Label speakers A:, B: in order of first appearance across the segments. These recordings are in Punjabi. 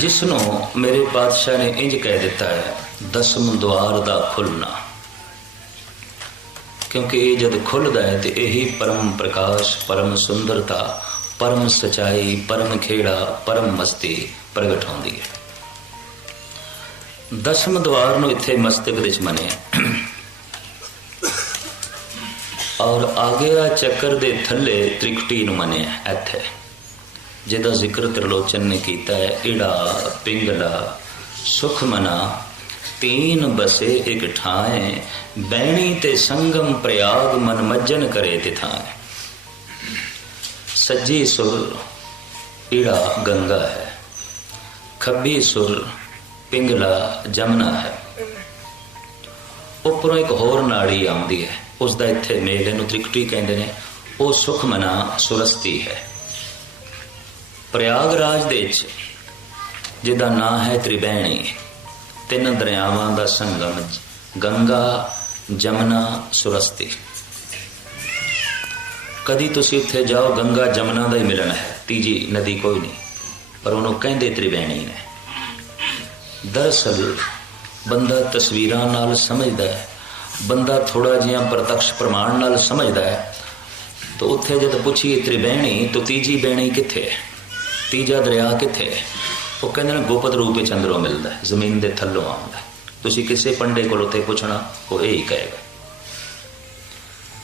A: ਜਿਸ ਨੂੰ ਮੇਰੇ ਪਾਤਸ਼ਾਹ ਨੇ ਇੰਜ ਕਹਿ ਦਿੱਤਾ ਹੈ, ਦਸਮ ਦਵਾਰ ਦਾ ਖੁੱਲਣਾ ਕਿਉਂਕਿ ਇਹ ਜਦ ਖੁੱਲਦਾ ਹੈ ਤੇ ਇਹੀ ਪਰਮ ਪ੍ਰਕਾਸ਼, ਪਰਮ ਸੁੰਦਰਤਾ, ਪਰਮ ਸਚਾਈ, ਪਰਮ ਖੇੜਾ, ਪਰਮ ਮਸਤੀ ਪ੍ਰਗਟ ਹੁੰਦੀ ਹੈ। ਦਸਮ ਦਵਾਰ ਨੂੰ ਇੱਥੇ ਮਸਤਕ ਵਿੱਚ ਮੰਨਿਆ। ਔਰ ਆਗਿਆ ਚੱਕਰ ਦੇ ਥੱਲੇ ਤ੍ਰਿਕਟੀ ਨੂੰ ਮੰਨਿਆ, ਇੱਥੇ। ਜਿਹਦਾ ਜ਼ਿਕਰ ਤ੍ਰਿਲੋਚਨ ਨੇ ਕੀਤਾ ਹੈ ਈੜਾ ਪਿੰਗਲਾ ਸੁਖਮਨਾ ਤੀਨ ਬਸੇ ਇਕ ਠਾਏ ਬੈਣੀ ਤੇ ਸੰਗਮ ਪ੍ਰਯਾਗ ਮਨ ਮੱਜਨ ਕਰੇ ਤਿਥਾਏ ਸੱਜੀ ਸੁਰ ਈੜਾ ਗੰਗਾ ਹੈ। ਖੱਬੀ ਸੁਰ, ਪਿੰਗਲਾ, ਜਮਨਾ ਹੈ। ਉੱਪਰੋਂ ਇੱਕ ਹੋਰ ਨਾੜੀ ਆਉਂਦੀ ਹੈ ਉਸ ਦਾ ਇੱਥੇ ਮੇਲੇ ਨੂੰ ਤ੍ਰਿਕਟੀ ਕਹਿੰਦੇ ਨੇ, ਉਹ ਸੁਖਮਨਾ ਸੁਰਸਤੀ ਹੈ। ਪ੍ਰਯਾਗਰਾਜ ਦੇ ਵਿੱਚ, ਜਿਹਦਾ ਨਾਂ ਹੈ ਤ੍ਰਿਬੈਣੀ, ਤਿੰਨ ਦਰਿਆਵਾਂ ਦਾ ਸੰਗਮ, ਗੰਗਾ, ਜਮਨਾ, ਸੁਰਸਤੀ। ਕਦੀ ਤੁਸੀਂ ਉੱਥੇ ਜਾਓ, ਗੰਗਾ, ਜਮਨਾ ਦਾ ਹੀ ਮਿਲਣ ਹੈ। ਤੀਜੀ ਨਦੀ ਕੋਈ ਨਹੀਂ, ਪਰ ਉਹਨੂੰ ਕਹਿੰਦੇ ਤ੍ਰਿਬੈਣੀ ਨੇ। ਦਰਅਸਲ ਬੰਦਾ ਤਸਵੀਰਾਂ ਨਾਲ ਸਮਝਦਾ ਹੈ। ਬੰਦਾ ਥੋੜਾ ਜਿਹਾ ਪ੍ਰਤੱਖ ਪ੍ਰਮਾਣ ਨਾਲ ਸਮਝਦਾ ਹੈ। ਤਾਂ ਉੱਥੇ ਜਦ ਪੁੱਛੀਏ ਤ੍ਰਿਬੈਣੀ, ਤਾਂ ਤੀਜੀ ਬੈਣੀ ਕਿੱਥੇ ਹੈ? ਤੀਜਾ ਦਰਿਆ ਕਿੱਥੇ? ਹੈ ਉਹ ਕਹਿੰਦੇ ਨੇ ਗੁਪਤ ਰੂਪ ਵਿੱਚ ਅੰਦਰੋਂ ਮਿਲਦਾ ਹੈ, ਜ਼ਮੀਨ ਦੇ ਥੱਲੋਂ ਆਉਂਦਾ ਹੈ। ਤੁਸੀਂ ਕਿਸੇ ਪੰਡੇ ਕੋਲ ਉੱਥੇ ਪੁੱਛਣਾ, ਉਹ ਇਹ ਹੀ ਕਹੇਗਾ।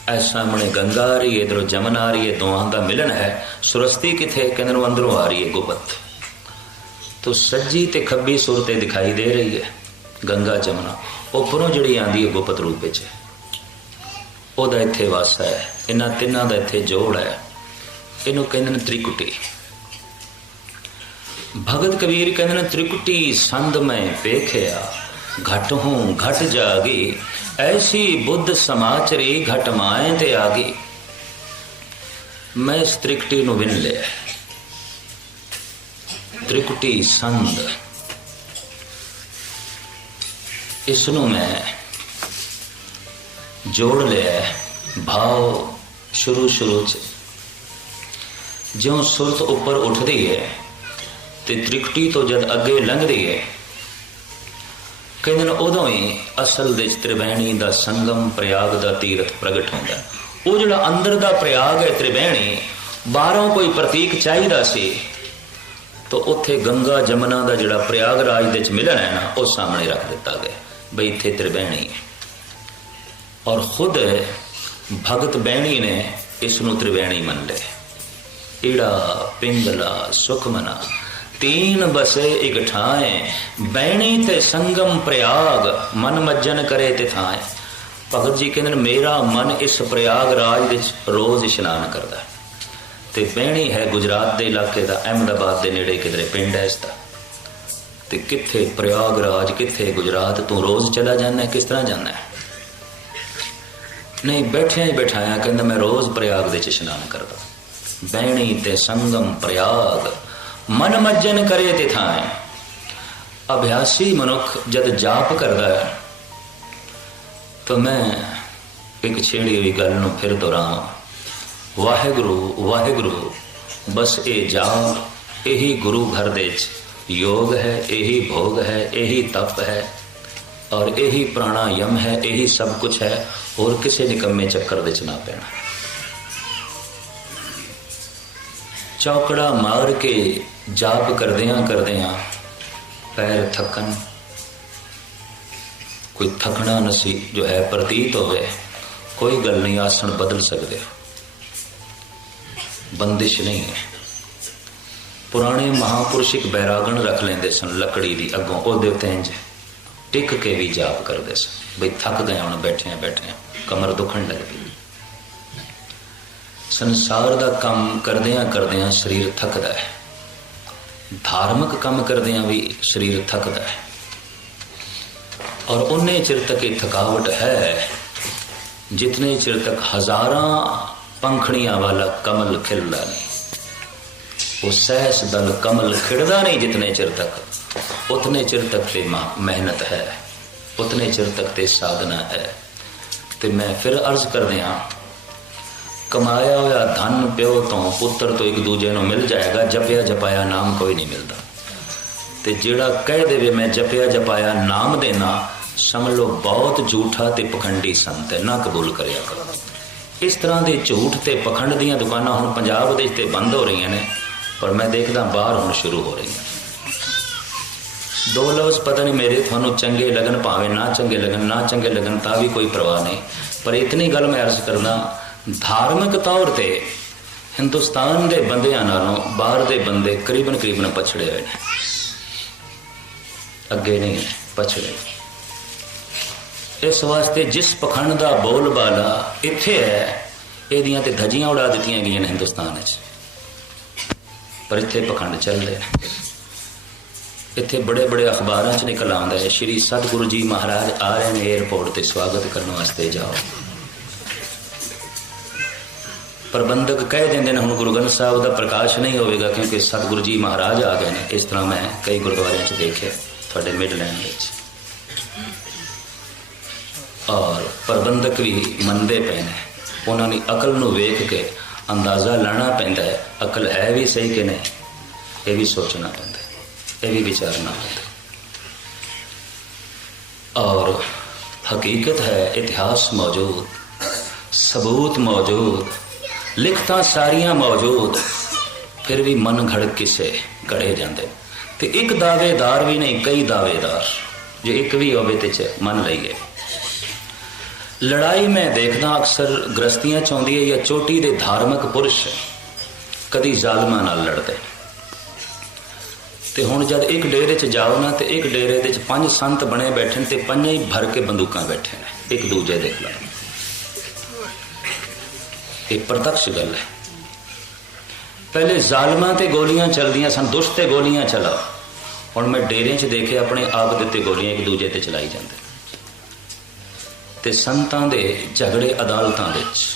A: ਐ ਸਾਹਮਣੇ ਗੰਗਾ ਆ ਰਹੀ ਹੈ, ਇਧਰੋਂ ਜਮਨ ਆ ਰਹੀ ਹੈ, ਦੋਹਾਂ ਦਾ ਮਿਲਣ ਹੈ। ਸੁਰਸਤੀ ਕਿੱਥੇ? ਕਹਿੰਦੇ ਨੇ ਅੰਦਰੋਂ ਆ ਰਹੀ ਹੈ, ਗੁਪਤ। ਤੋ ਸੱਜੀ ਤੇ ਖੱਬੀ ਸੁਰ ਤੇ ਦਿਖਾਈ ਦੇ ਰਹੀ ਹੈ, ਗੰਗਾ ਜਮਨਾ। ਉੱਪਰੋਂ ਜਿਹੜੀ ਆਂਦੀ ਹੈ, ਗੁਪਤ ਰੂਪ ਵਿੱਚ। ਉਹਦਾ ਇੱਥੇ ਵਾਸਾ ਹੈ। ਇਹਨਾਂ ਤਿੰਨਾਂ ਦਾ ਇੱਥੇ ਜੋੜ ਹੈ। ਇਹਨੂੰ ਕਹਿੰਦੇ ਨੇ ਤ੍ਰਿਕੁਟੀ। ਭਗਤ ਕਬੀਰ ਕਹਿੰਦੇ ਨੇ, ਤ੍ਰਿਕੁਟੀ ਸੰਦ ਮੈਂ ਵੇਖਿਆ, ਘਟ ਹੂੰ ਘਟ ਜਾਗੀ, ਐਸੀ ਬੁੱਧ ਸਮਾਚਰੀ ਘਟ ਮਾਏ ਤੇ ਆ ਗਈ ਮੈਂ ਇਸ ਤ੍ਰਿਕੁਟੀ ਨੂੰ ਵਿਨ ਲਿਆ ਤ੍ਰਿਕੁਟੀ ਸੰਦ, ਇਸ ਨੂੰ ਮੈਂ ਜੋੜ ਲਿਆ ਭਾਵ ਸ਼ੁਰੂ ਸ਼ੁਰੂ ਚ। ਜਿਉਂ ਸੁਰਤ ਉੱਪਰ ਉੱਠਦੀ ਹੈ ਤੇ ਤ੍ਰਿਕਟੀ ਤੋਂ ਜਦ ਅੱਗੇ ਲੰਘਦੀ ਹੈ ਕਹਿੰਦੇ ਨੇ ਉਦੋਂ ਹੀ ਅਸਲ ਦੇ ਤ੍ਰਿਵੈਣੀ ਦਾ ਸੰਗਮ ਪ੍ਰਯਾਗ ਦਾ ਤੀਰਥ ਪ੍ਰਗਟ ਹੁੰਦਾ। ਉਹ ਜਿਹੜਾ ਅੰਦਰ ਦਾ ਪ੍ਰਯਾਗ ਹੈ ਤ੍ਰਿਵੈਣੀ, ਬਾਹਰੋਂ ਕੋਈ ਪ੍ਰਤੀਕ ਚਾਹੀਦਾ ਸੀ, ਤਾਂ ਉੱਥੇ ਗੰਗਾ ਜਮਨਾ ਦਾ ਜਿਹੜਾ ਪ੍ਰਯਾਗ ਰਾਜ ਦੇ ਵਿੱਚ ਮਿਲਣ ਹੈ ਨਾ, ਉਹ ਸਾਹਮਣੇ ਰੱਖ ਦਿੱਤਾ ਗਿਆ, ਬਈ ਇੱਥੇ ਤ੍ਰਿਵੈਣੀ ਹੈ। ਔਰ ਖੁਦ ਭਗਤ ਬਹਿਣੀ ਨੇ ਇਸ ਨੂੰ ਤ੍ਰਿਵੈਣੀ ਮੰਨ ਲਿਆ ਈੜਾ ਪਿੰਗਲਾ ਸੁਖਮਨਾ ਤੀਨ ਬਸੇ ਇਕ ਠਾਏ ਬੈਣੀ ਤੇ ਸੰਗਮ ਪ੍ਰਯਾਗ, ਮਨ ਮੱਜਨ ਕਰੇ ਤੇ ਥਾਏ। ਭਗਤ ਜੀ ਕਹਿੰਦੇ ਮੇਰਾ ਮਨ ਇਸ ਪ੍ਰਯਾਗ ਰਾਜ ਵਿੱਚ ਰੋਜ਼ ਇਸ਼ਨਾਨ ਕਰਦਾ ਤੇ ਬਹਿਣੀ ਹੈ ਗੁਜਰਾਤ ਦੇ ਇਲਾਕੇ ਦਾ, ਅਹਿਮਦਾਬਾਦ ਦੇ ਨੇੜੇ ਕਿਧਰੇ ਪਿੰਡ ਹੈ ਇਸ ਦਾ। ਤੇ ਕਿੱਥੇ ਪ੍ਰਯਾਗ ਰਾਜ, ਕਿੱਥੇ ਗੁਜਰਾਤ, ਤੂੰ ਰੋਜ਼ ਚਲਾ ਜਾਂਦਾ ਕਿਸ ਤਰ੍ਹਾਂ ਜਾਂਦਾ ਨਹੀਂ, ਬੈਠਿਆ ਹੀ ਬਿਠਾਇਆ, ਕਹਿੰਦਾ, ਮੈਂ ਰੋਜ਼ ਪ੍ਰਯਾਗ ਦੇ ਇਸ਼ਨਾਨ ਕਰਦਾ ਬਹਿਣੀ ਤੇ ਸੰਗਮ ਪ੍ਰਯਾਗ ਮਨ ਮੱਜਨ ਕਰੇ ਤੇ ਥਾਏ ਅਭਿਆਸੀ ਮਨੁੱਖ ਜਦ ਜਾਪ ਕਰਦਾ ਹੈ, ਤਾਂ ਮੈਂ ਇੱਕ ਛੇੜੀ ਹੋਈ ਗੱਲ ਨੂੰ ਫਿਰ ਦੁਹਰਾਵਾਂ। ਵਾਹਿਗੁਰੂ ਵਾਹਿਗੁਰੂ, ਬਸ ਇਹ ਜਾਪ, ਇਹੀ ਗੁਰੂ ਘਰ ਦੇ ਵਿੱਚ ਯੋਗ ਹੈ, ਇਹੀ ਭੋਗ ਹੈ, ਇਹੀ ਤਪ ਹੈ, ਔਰ ਇਹੀ ਪ੍ਰਾਣਾਯਮ ਹੈ, ਇਹੀ ਸਭ ਕੁਝ ਹੈ, ਹੋਰ ਕਿਸੇ ਨਿਕੰਮੇ ਚੱਕਰ ਵਿੱਚ ਨਾ ਪੈਣਾ। ਚੌਕੜਾ ਮਾਰ ਕੇ ਜਾਪ ਕਰਦਿਆਂ ਕਰਦਿਆਂ ਪੈਰ ਥੱਕਣ। ਕੋਈ ਥਕਣਾ ਨਸੀ ਜੋ ਹੈ ਪ੍ਰਤੀਤ ਹੋਵੇ। ਕੋਈ ਗੱਲ ਨਹੀਂ, ਆਸਣ ਬਦਲ ਸਕਦੇ ਬੰਦਿਸ਼ ਨਹੀਂ ਹੈ। ਪੁਰਾਣੇ ਮਹਾਪੁਰਸ਼ ਇੱਕ ਬੈਰਾਗਣ ਰੱਖ ਲੈਂਦੇ ਸਨ ਲੱਕੜੀ ਦੀ ਅੱਗੋਂ। ਉਹਦੇ ਉੱਤੇ ਇੰਜ ਟਿਕ ਕੇ ਵੀ ਜਾਪ ਕਰਦੇ ਸਨ। ਬਈ ਥੱਕ ਗਏ ਹੁਣ ਬੈਠਿਆਂ ਬੈਠਿਆਂ ਕਮਰ ਦੁਖਣ ਲੱਗ ਪਈ। ਸੰਸਾਰ ਦਾ ਕੰਮ ਕਰਦਿਆਂ ਕਰਦਿਆਂ ਸਰੀਰ ਥੱਕਦਾ ਹੈ। ਧਾਰਮਿਕ ਕੰਮ ਕਰਦਿਆਂ ਵੀ ਸਰੀਰ ਥੱਕਦਾ ਹੈ। ਔਰ ਉਹਨੇ ਚਿਰ ਤੱਕ ਇਹ ਥਕਾਵਟ ਹੈ, ਜਿਤਨੇ ਚਿਰ ਤੱਕ ਹਜ਼ਾਰਾਂ ਪੰਖੜੀਆਂ ਵਾਲਾ ਕਮਲ ਖਿਲਦਾ ਨਹੀਂ, ਉਹ ਸਹਿਸ ਦਲ ਕਮਲ ਖਿੜਦਾ ਨਹੀਂ ਜਿਤਨੇ ਚਿਰ ਤੱਕ। ਉਤਨੇ ਚਿਰ ਤੱਕ ਤੇ ਮਿਹਨਤ ਹੈ, ਉਤਨੇ ਚਿਰ ਤੱਕ ਤੇ ਸਾਧਨਾ ਹੈ। ਤੇ ਮੈਂ ਫਿਰ ਅਰਜ਼ ਕਰਦੇ ਹਾਂ ਕਮਾਇਆ ਹੋਇਆ ਧਨ ਪਿਓ ਤੋਂ ਪੁੱਤਰ ਤੋਂ ਇੱਕ ਦੂਜੇ ਨੂੰ ਮਿਲ ਜਾਏਗਾ, ਜਪਿਆ ਜਪਾਇਆ ਨਾਮ ਕੋਈ ਨਹੀਂ ਮਿਲਦਾ। ਤੇ ਜਿਹੜਾ ਕਹਿ ਦੇਵੇ, ਮੈਂ ਜਪਿਆ ਜਪਾਇਆ ਨਾਮ ਦੇਣਾ, ਸਮਝ ਲਓ ਬਹੁਤ ਝੂਠਾ ਤੇ ਪਖੰਡੀ ਸੰਤ ਹੈ, ਨਾ ਕਬੂਲ ਕਰਿਆ ਕਰੋ। ਇਸ ਤਰ੍ਹਾਂ ਦੇ ਝੂਠ ਤੇ ਪਖੰਡ ਦੀਆਂ ਦੁਕਾਨਾਂ ਹੁਣ ਪੰਜਾਬ ਦੇ ਤੇ ਬੰਦ ਹੋ ਰਹੀਆਂ ਨੇ, ਪਰ ਮੈਂ ਦੇਖਦਾ ਬਾਹਰ ਹੁਣ ਸ਼ੁਰੂ ਹੋ ਰਹੀਆਂ ਦੋ ਲਫ਼ਜ਼ ਪਤਾ ਨਹੀਂ ਮੇਰੇ, ਤੁਹਾਨੂੰ ਚੰਗੇ ਲੱਗਣ ਭਾਵੇਂ ਨਾ ਚੰਗੇ ਲੱਗਣ, ਨਾ ਚੰਗੇ ਲੱਗਣ ਤਾਂ ਵੀ ਕੋਈ ਪਰਵਾਹ ਨਹੀਂ। ਪਰ ਇਤਨੀ ਗੱਲ ਮੈਂ ਅਰਜ਼ ਕਰਦਾ ਧਾਰਮਿਕ ਤੌਰ ਤੇ ਹਿੰਦੁਸਤਾਨ ਦੇ ਬੰਦਿਆਂ ਨਾਲੋਂ ਬਾਹਰ ਦੇ ਬੰਦੇ ਕਰੀਬਨ ਕਰੀਬਨ ਪਛੜੇ ਹੋਏ ਨੇ। ਅੱਗੇ ਨਹੀਂ, ਪਛੜੇ ਇਸ ਵਾਸਤੇ ਜਿਸ ਪਖੰਡ ਦਾ ਬੋਲਬਾਲਾ ਇੱਥੇ ਹੈ, ਇਹਦੀਆਂ ਤੇ ਧਜੀਆਂ ਉਡਾ ਦਿੱਤੀਆਂ ਗਈਆਂ ਨੇ ਹਿੰਦੁਸਤਾਨ ਵਿੱਚ। ਪਰ ਇੱਥੇ ਪਖੰਡ ਚੱਲਦੇ ਨੇ। ਇੱਥੇ ਬੜੇ ਬੜੇ ਅਖਬਾਰਾਂ 'ਚ ਨਿਕਲ ਆਉਂਦਾ ਹੈ, ਸ਼੍ਰੀ ਸਤਿਗੁਰੂ ਜੀ ਮਹਾਰਾਜ ਆ ਰਹੇ ਨੇ 에어ਪੋਰਟ ਤੇ ਸਵਾਗਤ ਕਰਨ ਵਾਸਤੇ ਜਾਓ। ਪ੍ਰਬੰਧਕ ਕਹਿ ਦਿੰਦੇ ਨੇ, ਹੁਣ ਗੁਰੂ ਗ੍ਰੰਥ ਸਾਹਿਬ ਦਾ ਪ੍ਰਕਾਸ਼ ਨਹੀਂ ਹੋਵੇਗਾ ਕਿਉਂਕਿ ਸਤਿਗੁਰੂ ਜੀ ਮਹਾਰਾਜ ਆ ਗਏ ਨੇ। ਇਸ ਤਰ੍ਹਾਂ ਮੈਂ ਕਈ ਗੁਰਦੁਆਰਿਆਂ 'ਚ ਦੇਖਿਆ, ਤੁਹਾਡੇ ਮਿਡਲੈਂਡ ਵਿੱਚ। ਔਰ ਪ੍ਰਬੰਧਕ ਵੀ ਮੰਨਦੇ ਪਏ ਨੇ। ਉਹਨਾਂ ਦੀ ਅਕਲ ਨੂੰ ਵੇਖ ਕੇ ਅੰਦਾਜ਼ਾ ਲੈਣਾ ਪੈਂਦਾ ਹੈ, ਅਕਲ ਹੈ ਵੀ ਸਹੀ ਕਿ ਨਹੀਂ, ਇਹ ਵੀ ਸੋਚਣਾ ਪੈਂਦਾ ਇਹ ਵੀ ਵਿਚਾਰਨਾ ਪੈਂਦਾ ਔਰ ਹਕੀਕਤ ਹੈ, ਇਤਿਹਾਸ ਮੌਜੂਦ, ਸਬੂਤ ਮੌਜੂਦ ਲਿਖਤਾਂ ਸਾਰੀਆਂ ਮੌਜੂਦ। ਫਿਰ ਵੀ ਮਨ ਘੜ ਕਿਸੇ ਘੜੇ ਜਾਂਦੇ। ਤੇ ਇੱਕ ਦਾਅਵੇਦਾਰ ਵੀ ਨਹੀਂ, ਕਈ ਦਾਅਵੇਦਾਰ। ਜੇ ਇੱਕ ਵੀ ਹੋਵੇ ਤੇ ਚ ਮੰਨ ਲਈਏ। ਲੜਾਈ ਮੈਂ ਦੇਖਦਾ ਅਕਸਰ ਗ੍ਰਸਤੀਆਂ ਚਾਹੁੰਦੀ ਹੈ ਜਾਂ ਚੋਟੀ ਦੇ ਧਾਰਮਿਕ ਪੁਰਸ਼ ਕਦੀ ਜ਼ਾਲਮਾਂ ਨਾਲ ਲੜਦੇ। ਤੇ ਹੁਣ ਜਦ ਇੱਕ ਡੇਰੇ 'ਚ ਜਾਓ ਨਾ, ਤੇ ਇੱਕ ਡੇਰੇ ਦੇ 'ਚ ਪੰਜ ਸੰਤ ਬਣੇ ਬੈਠੇ ਨੇ ਤੇ ਪੰਜਾਂ ਹੀ ਭਰ ਕੇ ਬੰਦੂਕਾਂ ਬੈਠੇ ਨੇ। ਇੱਕ ਦੂਜੇ ਦੇ ਖਿਲਾਫ ਇਹ ਪ੍ਰਤੱਖ ਗੱਲ ਹੈ। ਪਹਿਲੇ ਜ਼ਾਲਮਾਂ ਤੇ ਗੋਲੀਆਂ ਚੱਲਦੀਆਂ ਸਨ, ਦੁਸ਼ਟ ਤੇ ਗੋਲੀਆਂ ਚਲਾ ਹੁਣ ਮੈਂ ਡੇਰਿਆਂ 'ਚ ਦੇਖਿਆ ਆਪਣੇ ਆਪ ਦੇ ਉੱਤੇ ਗੋਲੀਆਂ ਇੱਕ ਦੂਜੇ ਤੇ ਚਲਾਈ ਜਾਂਦੇ। ਤੇ ਸੰਤਾਂ ਦੇ ਝਗੜੇ ਅਦਾਲਤਾਂ ਵਿੱਚ।